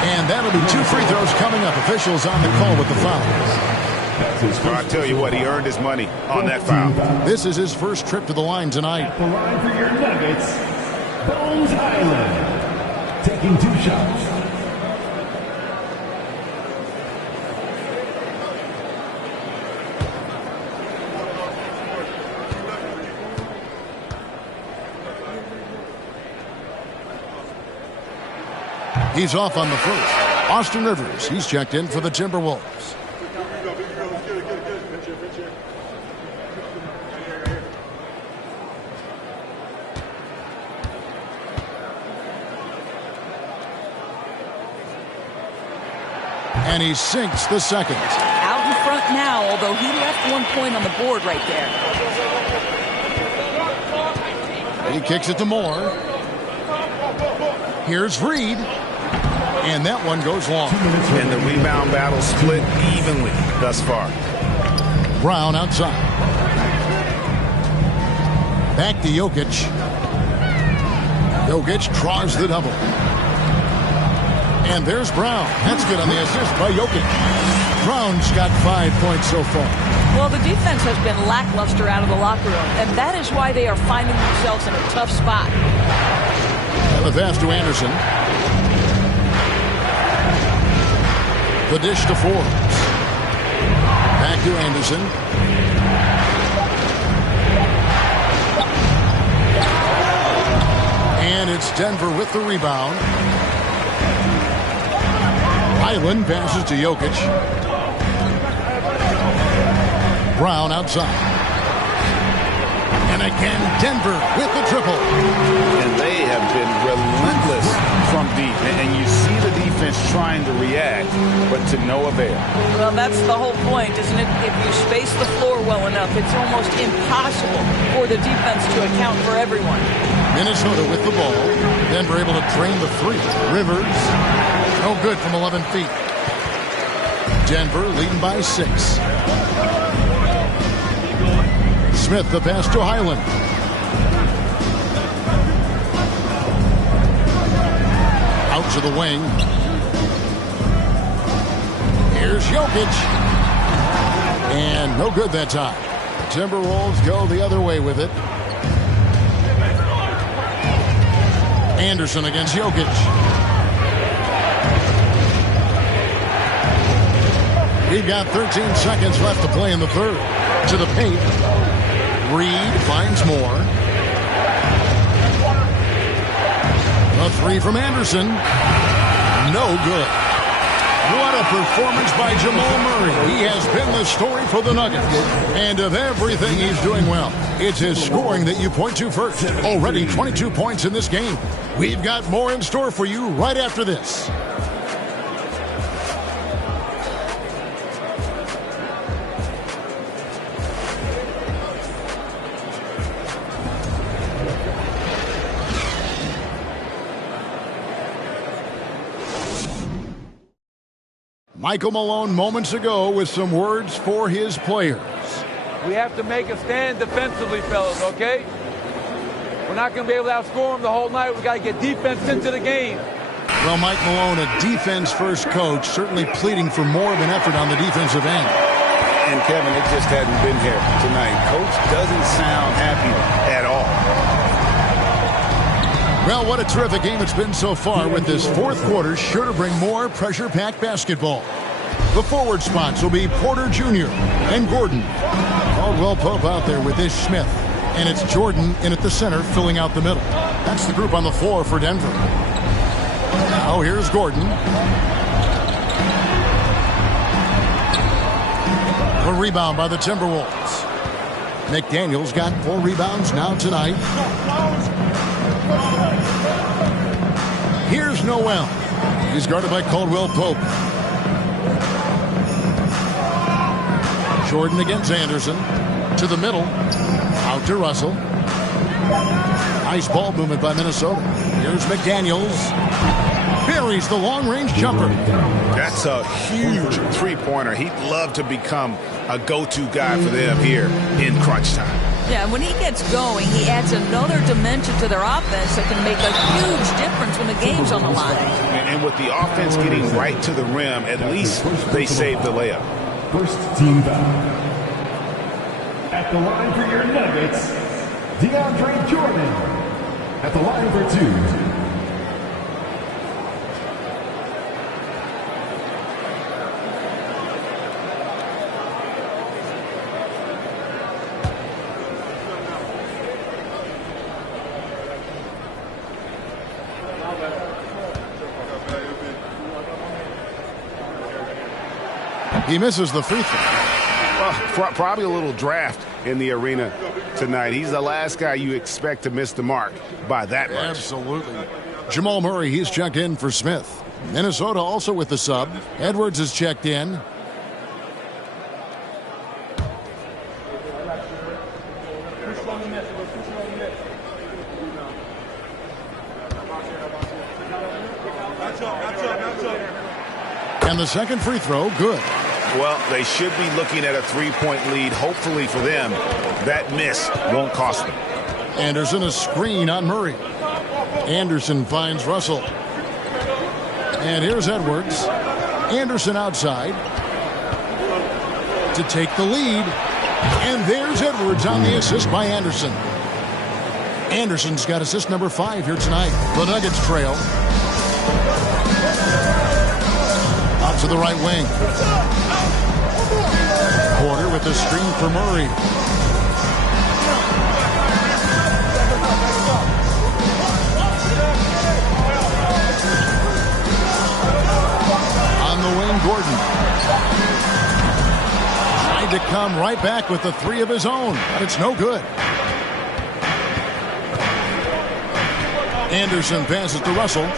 And that'll be 2 free throws coming up. Officials on the call with the foul. Well, I tell you what, he earned his money on that foul. This is his first trip to the line tonight. At the line for your Nuggets, Bones Highland, taking 2 shots. He's off on the first. Austin Rivers, he's checked in for the Timberwolves. And he sinks the second. Out in front now, although he left 1 point on the board right there. He kicks it to Moore. Here's Reed. And that one goes long. And the rebound battle split evenly thus far. Brown outside. Back to Jokic. Jokic draws the double. And there's Brown. That's good on the assist by Jokic. Brown's got 5 points so far. Well, the defense has been lackluster out of the locker room, and that is why they are finding themselves in a tough spot. And the pass to Anderson. The dish to Forbes. Back to Anderson. And it's Denver with the rebound. Highland passes to Jokic. Brown outside. And again, Denver with the triple. And they have been relentless from deep. And you see the defense trying to react, but to no avail. Well, that's the whole point, isn't it? If you space the floor well enough, it's almost impossible for the defense to account for everyone. Minnesota with the ball. Denver able to drain the 3. Rivers. No good from 11 feet. Denver leading by 6. Smith the pass to Highland. Out to the wing. Here's Jokic. And no good that time. Timberwolves go the other way with it. Anderson against Jokic. We've got 13 seconds left to play in the third. To the paint. Reed finds more. A 3 from Anderson. No good. What a performance by Jamal Murray. He has been the story for the Nuggets. And of everything he's doing well, it's his scoring that you point to first. Already 22 points in this game. We've got more in store for you right after this. Michael Malone moments ago with some words for his players. We have to make a stand defensively, fellas, okay? We're not going to be able to outscore them the whole night. We've got to get defense into the game. Well, Mike Malone, a defense-first coach, certainly pleading for more of an effort on the defensive end. And, Kevin, it just hadn't been here tonight. Coach doesn't sound happy at all. Well, what a terrific game it's been so far, with this fourth quarter sure to bring more pressure-packed basketball. The forward spots will be Porter Jr. and Gordon. Caldwell Pope out there with Ish Smith. And it's Jordan in at the center, filling out the middle. That's the group on the floor for Denver. Now here's Gordon. A rebound by the Timberwolves. McDaniel's got 4 rebounds now tonight. Here's Noel. He's guarded by Caldwell Pope. Jordan against Anderson. To the middle. Out to Russell. Nice ball movement by Minnesota. Here's McDaniels. Buries the long-range jumper. That's a huge three-pointer. He'd love to become a go-to guy for them here in crunch time. Yeah, when he gets going, he adds another dimension to their offense that can make a huge difference when the game's on the line. And with the offense getting right to the rim, at least they saved the layup. First team foul. At the line for your Nuggets, DeAndre Jordan. At the line for 2. He misses the free throw. Well, probably a little draft in the arena tonight. He's the last guy you expect to miss the mark by that much. Absolutely. Jamal Murray, he's checked in for Smith. Minnesota also with the sub. Edwards is checked in. And the second free throw, good. Well, they should be looking at a three-point lead. Hopefully for them, that miss won't cost them. Anderson, a screen on Murray. Anderson finds Russell. And here's Edwards. Anderson outside to take the lead. And there's Edwards on the assist by Anderson. Anderson's got assist number 5 here tonight. The Nuggets trail. Out to the right wing. Porter with the screen for Murray. On the wing, Gordon. Tried to come right back with the 3 of his own, but it's no good. Anderson passes to Russell.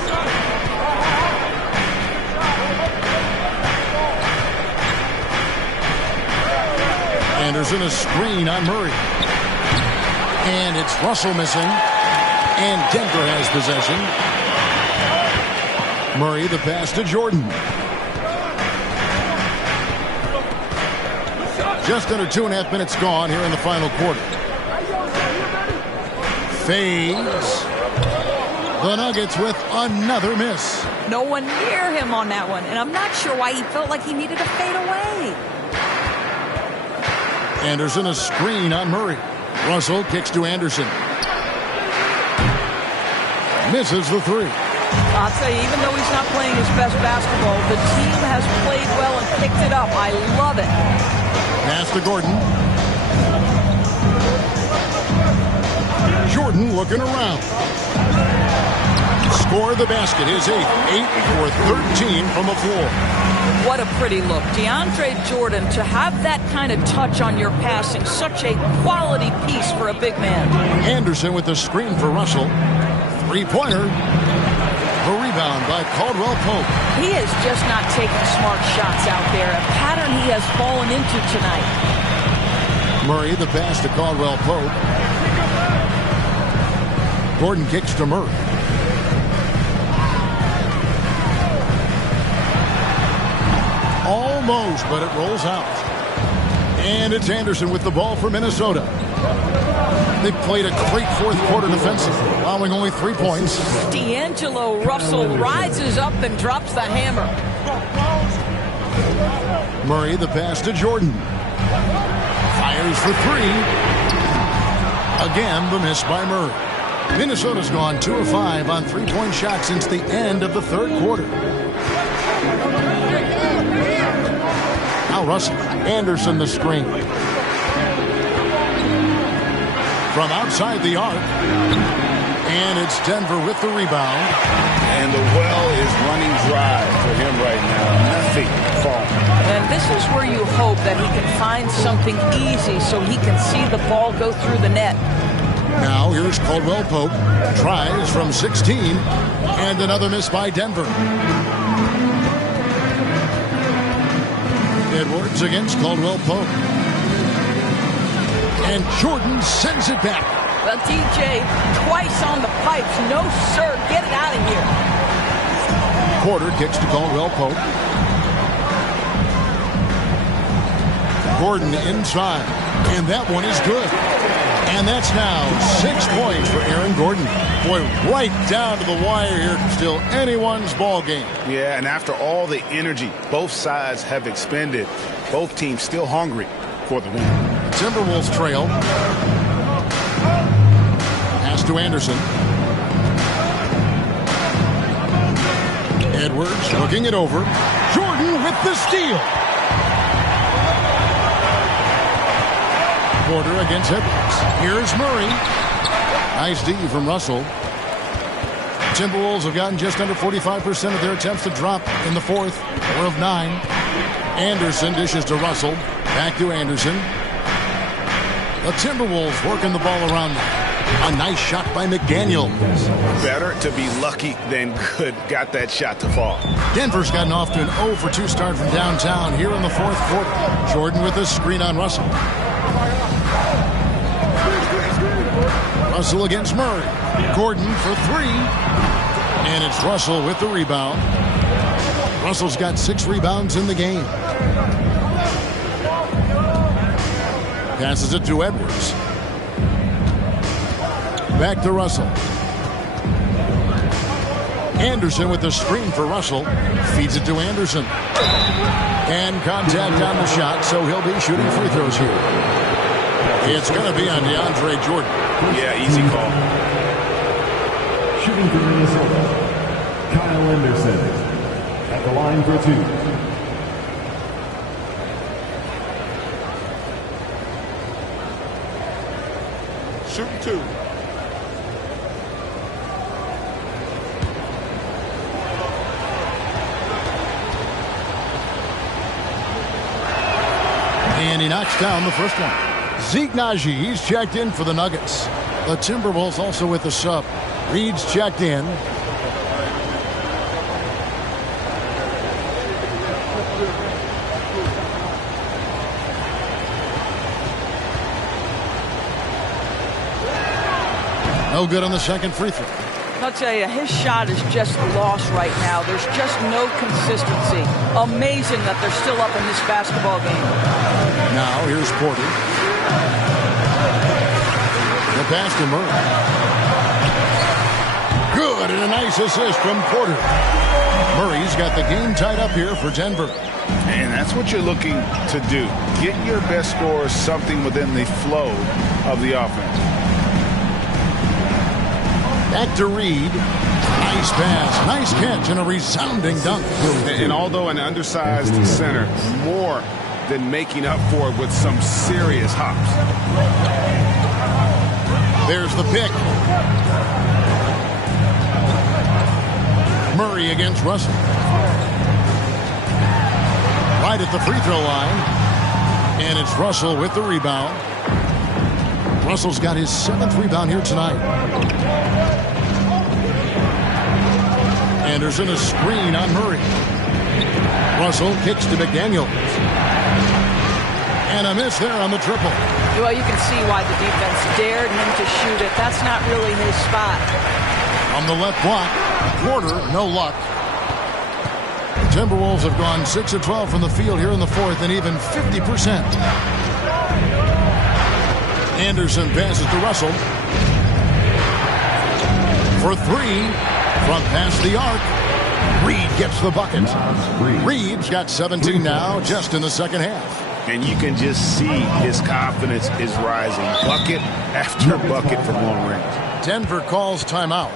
Anderson, a screen on Murray. And it's Russell missing. And Denver has possession. Murray, the pass to Jordan. Just under 2.5 minutes gone here in the final quarter. Fades. The Nuggets with another miss. No one near him on that one, and I'm not sure why he felt like he needed to fade away. Anderson, a screen on Murray. Russell kicks to Anderson. Misses the 3. I'll tell you, even though he's not playing his best basketball, the team has played well and picked it up. I love it. Pass to Gordon. Jordan looking around. Score the basket, his 8th. 8 for 13 from the floor. What a pretty look. DeAndre Jordan, to have that kind of touch on your passing, such a quality piece for a big man. Anderson with the screen for Russell. 3-pointer. A rebound by Caldwell Pope. He is just not taking smart shots out there, a pattern he has fallen into tonight. Murray, the pass to Caldwell Pope. Gordon kicks to Murray. Almost, but it rolls out. And it's Anderson with the ball for Minnesota. They played a great fourth quarter defensive, allowing only 3 points. D'Angelo Russell rises up and drops the hammer. Murray, the pass to Jordan. Fires for 3. Again, the miss by Murray. Minnesota's gone 2 of 5 on 3-point shots since the end of the third quarter. Now Russell. Anderson the screen. From outside the arc. And it's Denver with the rebound. And the well is running dry for him right now. Nothing falling. And this is where you hope that he can find something easy so he can see the ball go through the net. Now here's Caldwell Pope. Tries from 16. And another miss by Denver. Edwards against Caldwell Pope. And Jordan sends it back. Well, DJ, twice on the pipes. No, sir. Get it out of here. Porter kicks to Caldwell Pope. Gordon inside. And that one is good. And that's now 6 points for Aaron Gordon. Boy, right down to the wire here. Still anyone's ball game. Yeah, and after all the energy both sides have expended, both teams still hungry for the win. Timberwolves trail. Pass to Anderson. Edwards looking it over. Jordan with the steal. Porter against Edwards. Here's Murray. Nice D from Russell. Timberwolves have gotten just under 45% of their attempts to drop in the fourth. 4 of 9. Anderson dishes to Russell. Back to Anderson. The Timberwolves working the ball around them. A nice shot by McDaniel. Better to be lucky than good. Got that shot to fall. Denver's gotten off to an 0 for 2 start from downtown here in the fourth quarter. Jordan with a screen on Russell. Russell against Murray. Gordon for 3. And it's Russell with the rebound. Russell's got 6 rebounds in the game. Passes it to Edwards. Back to Russell. Anderson with the screen for Russell. Feeds it to Anderson. And contact on the shot, so he'll be shooting free throws here. It's going to be on DeAndre Jordan. Yeah, easy call. Shooting for Minnesota, Kyle Anderson at the line for 2. Shooting 2. And he knocks down the first one. Zeke Naji, he's checked in for the Nuggets. The Timberwolves also with the sub. Reed's checked in. No good on the second free throw. I'll tell you, his shot is just lost right now. There's just no consistency. Amazing that they're still up in this basketball game. Now here's Porter. The pass to Murray. Good, and a nice assist from Porter. Murray's got the game tied up here for Denver. And that's what you're looking to do. Get your best scorers something within the flow of the offense. Back to Reed. Nice pass, nice catch, and a resounding dunk. And although an undersized center, more than making up for it with some serious hops. There's the pick. Murray against Russell. Right at the free throw line. And it's Russell with the rebound. Russell's got his 7th rebound here tonight. Anderson a screen on Murray. Russell kicks to McDaniel. And a miss there on the triple. Well, you can see why the defense dared him to shoot it. That's not really his spot. On the left block, Porter, no luck. Timberwolves have gone 6 of 12 from the field here in the fourth and even 50%. Anderson passes to Russell. For three from past the arc. Reed gets the bucket. Reed's got 17 now just in the second half. And you can just see his confidence is rising. Bucket after bucket from long range. Denver calls timeout.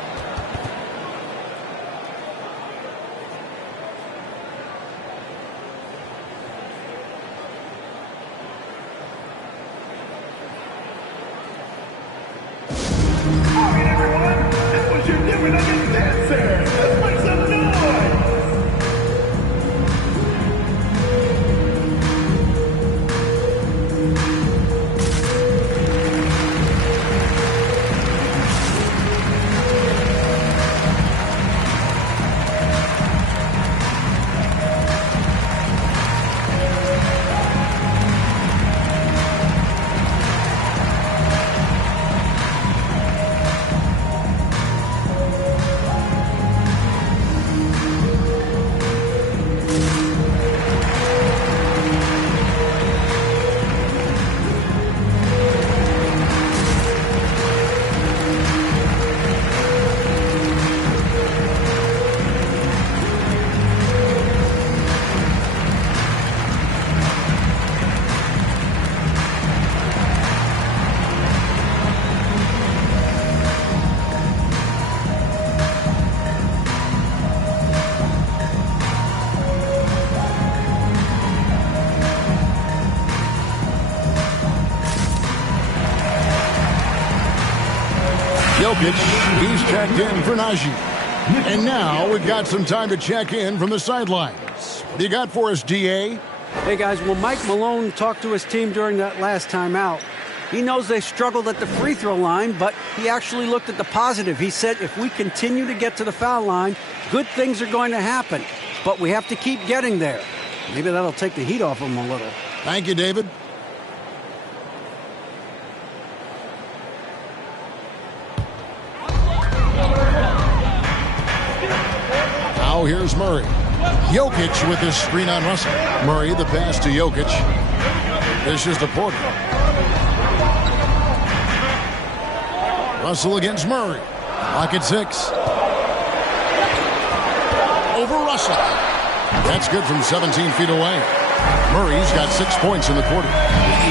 Jokic, he's checked in for Najee. And now we've got some time to check in from the sidelines. What do you got for us, DA? Hey, guys, well, Mike Malone talked to his team during that last timeout. He knows they struggled at the free throw line, but he actually looked at the positive. He said, if we continue to get to the foul line, good things are going to happen. But we have to keep getting there. Maybe that'll take the heat off him a little. Thank you, David. Now here's Murray. Jokic with his screen on Russell. Murray, the pass to Jokic. This is to Porter. Russell against Murray. Lock at 6. Over Russell. That's good from 17 feet away. Murray's got 6 points in the quarter.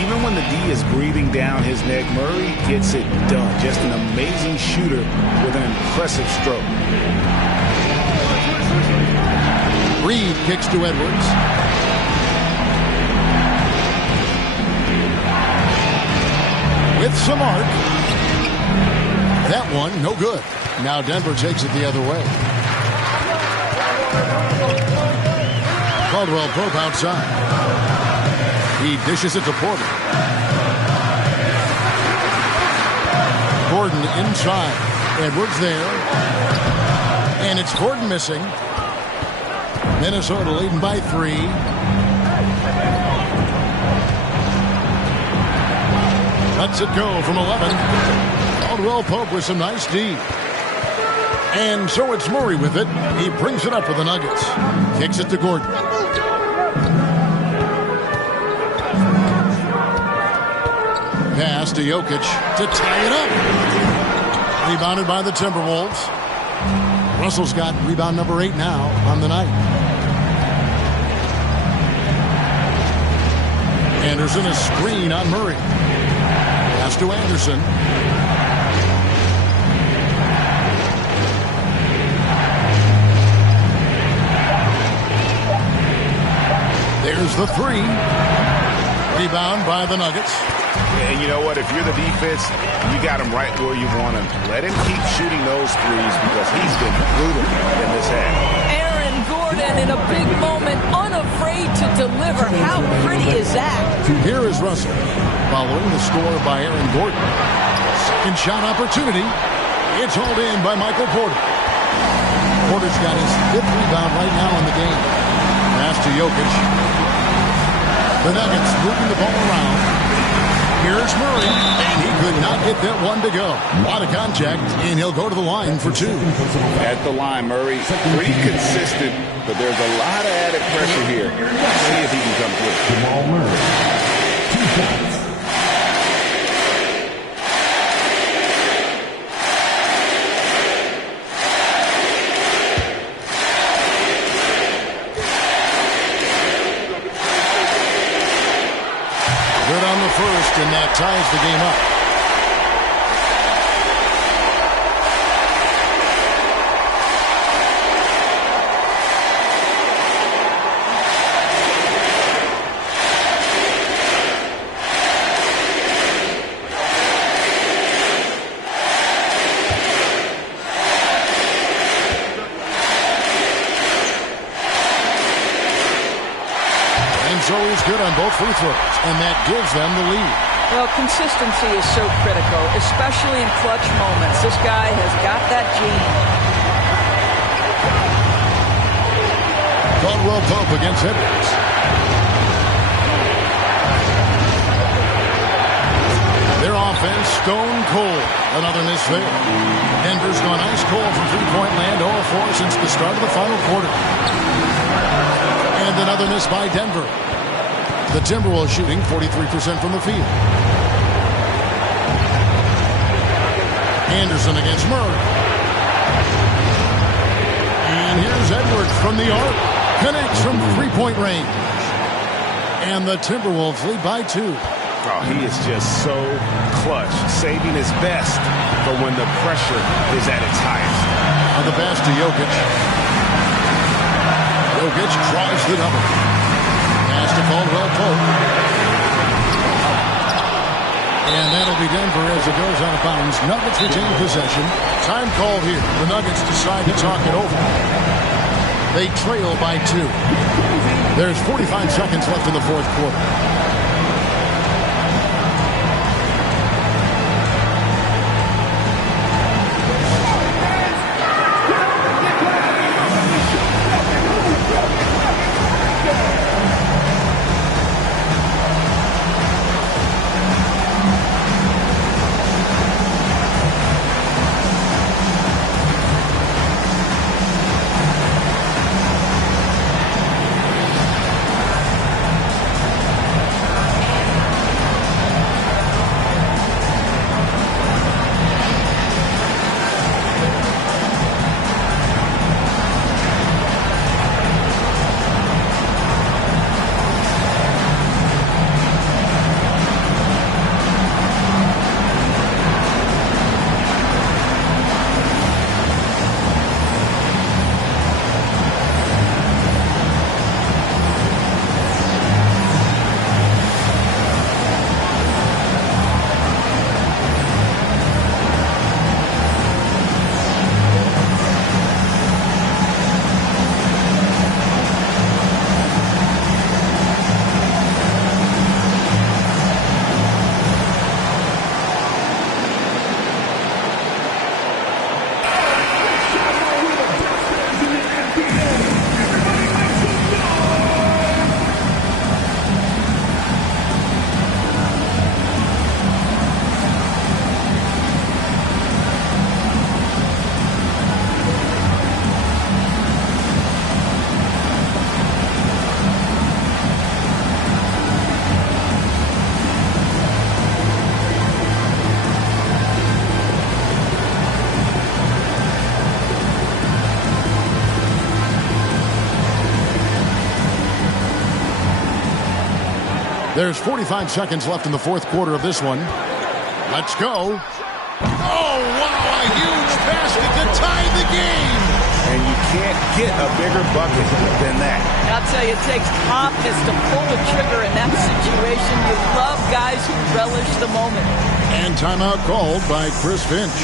Even when the D is breathing down his neck, Murray gets it done. Just an amazing shooter with an impressive stroke. Reed kicks to Edwards. With some arc. That one, no good. Now Denver takes it the other way. Caldwell Pope outside. He dishes it to Porter. Gordon inside. Edwards there. And it's Gordon missing. Minnesota leading by 3. Lets it go from 11. Caldwell Pope with some nice D. And so it's Murray with it. He brings it up with the Nuggets. Kicks it to Gordon. Pass to Jokic to tie it up. Rebounded by the Timberwolves. Russell's got rebound number 8 now on the night. Anderson a screen on Murray. Pass to Anderson. There's the 3. Rebound by the Nuggets. And you know what? If you're the defense, you got him right where you want him. Let him keep shooting those threes because he's been brutal in this half. Aaron Gordon in a big moment, unafraid to deliver. How pretty is that? Here is Russell, following the score by Aaron Gordon. Second shot opportunity. It's hauled in by Michael Porter. Porter's got his 5th rebound right now in the game. Pass to Jokic. The Nuggets moving the ball around. Here's Murray, and he could not get that one to go. A lot of contact, and he'll go to the line for 2. At the line, Murray, pretty consistent, but there's a lot of added pressure here. Let's see if he can come through. Jamal Murray, 2 shots. Good on the first, and that ties the game up. So he's good on both free throws, and that gives them the lead. Well, consistency is so critical, especially in clutch moments. This guy has got that gene. Caldwell Pope against Edwards. Their offense stone cold. Another miss there. Denver's gone ice cold from three-point land, 0-4 since the start of the final quarter. And another miss by Denver. The Timberwolves shooting 43% from the field. Anderson against Murray. And here's Edwards from the arc. Connects from three-point range. And the Timberwolves lead by 2. Oh, he is just so clutch, saving his best for when the pressure is at its highest. On the pass to Jokic. Jokic tries the double. Pass to Caldwell Pope. And that'll be Denver as it goes out of bounds. Nuggets retain possession. Time called here. The Nuggets decide to talk it over. They trail by 2. There's 45 seconds left in the fourth quarter. There's 45 seconds left in the fourth quarter of this one. Let's go. Oh, wow, a huge basket to tie the game. And you can't get a bigger bucket than that. I'll tell you, it takes confidence to pull the trigger in that situation. You love guys who relish the moment. And timeout called by Chris Finch.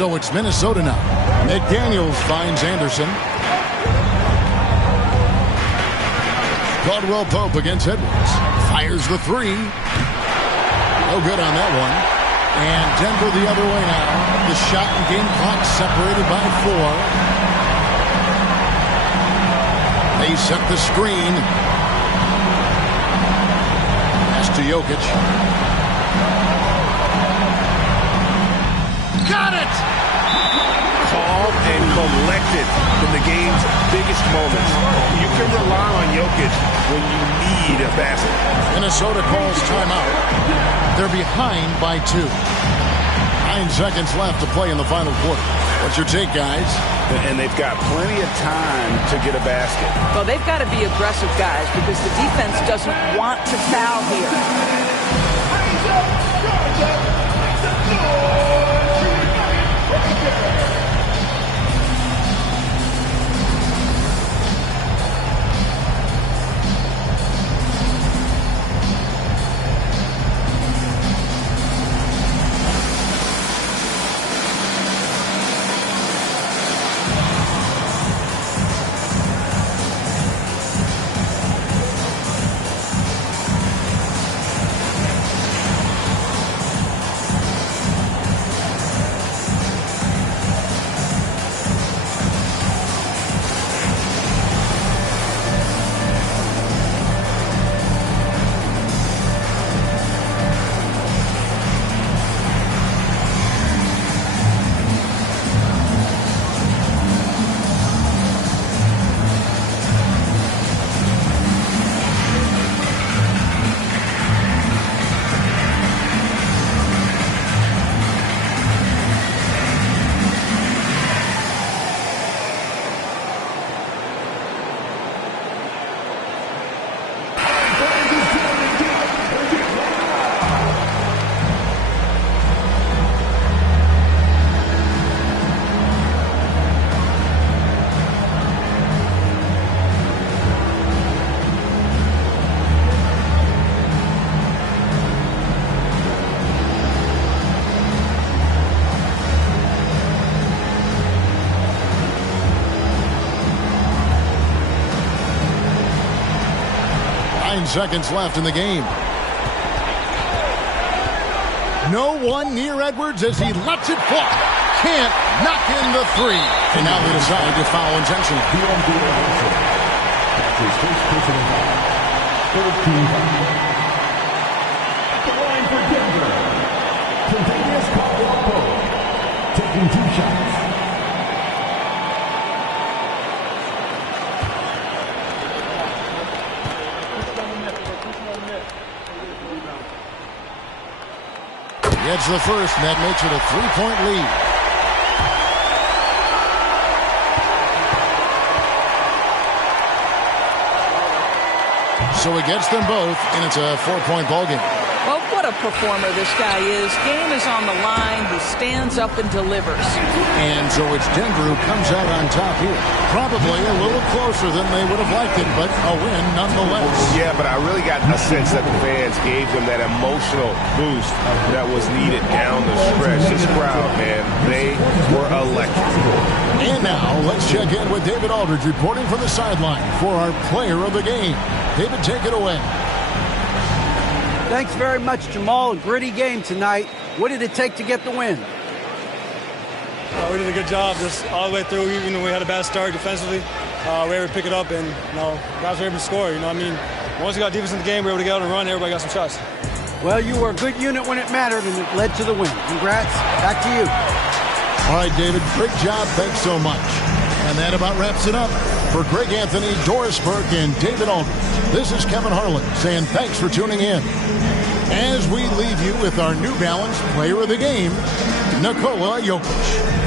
So it's Minnesota now. McDaniels finds Anderson. Caldwell Pope against Edwards. Fires the three. No good on that one. And Denver the other way now. The shot and game clock separated by 4. They set the screen. Pass to Jokic. Got it! Calm and collected in the game's biggest moments. You can rely on Jokic when you need a basket. Minnesota calls timeout. They're behind by 2. 9 seconds left to play in the final quarter. What's your take, guys? And they've got plenty of time to get a basket. Well, they've got to be aggressive, guys, because the defense doesn't want to foul here. 9 seconds left in the game. No one near Edwards as he lets it fly. Can't knock in the three. And now they decide to foul intentionally. His first personal foul. Third team foul. At the line for Denver, Contagious Caldwell Pope, taking 2 shots. Gets the first, and that makes it a 3-point lead. So he gets them both, and it's a 4-point ballgame. Well, what a performer this guy is. Game is on the line. He stands up and delivers. And so it's Denver who comes out on top here. Probably a little closer than they would have liked it, but a win nonetheless. Yeah, but I really got a sense that the fans gave them that emotional boost that was needed down the stretch. This crowd, man, they were electric. And now let's check in with David Aldridge reporting from the sideline for our player of the game. David, take it away. Thanks very much, Jamal. A gritty game tonight. What did it take to get the win? We did a good job just all the way through. Even though we had a bad start defensively, we were able to pick it up, and guys were able to score. Once we got defense in the game, we were able to get out and run. Everybody got some shots. Well, you were a good unit when it mattered, and it led to the win. Congrats. Back to you. All right, David. Great job. Thanks so much. And that about wraps it up. For Greg Anthony, Doris Burke, and David Aldridge, this is Kevin Harlan saying thanks for tuning in. As we leave you with our New Balance Player of the Game, Nikola Jokic.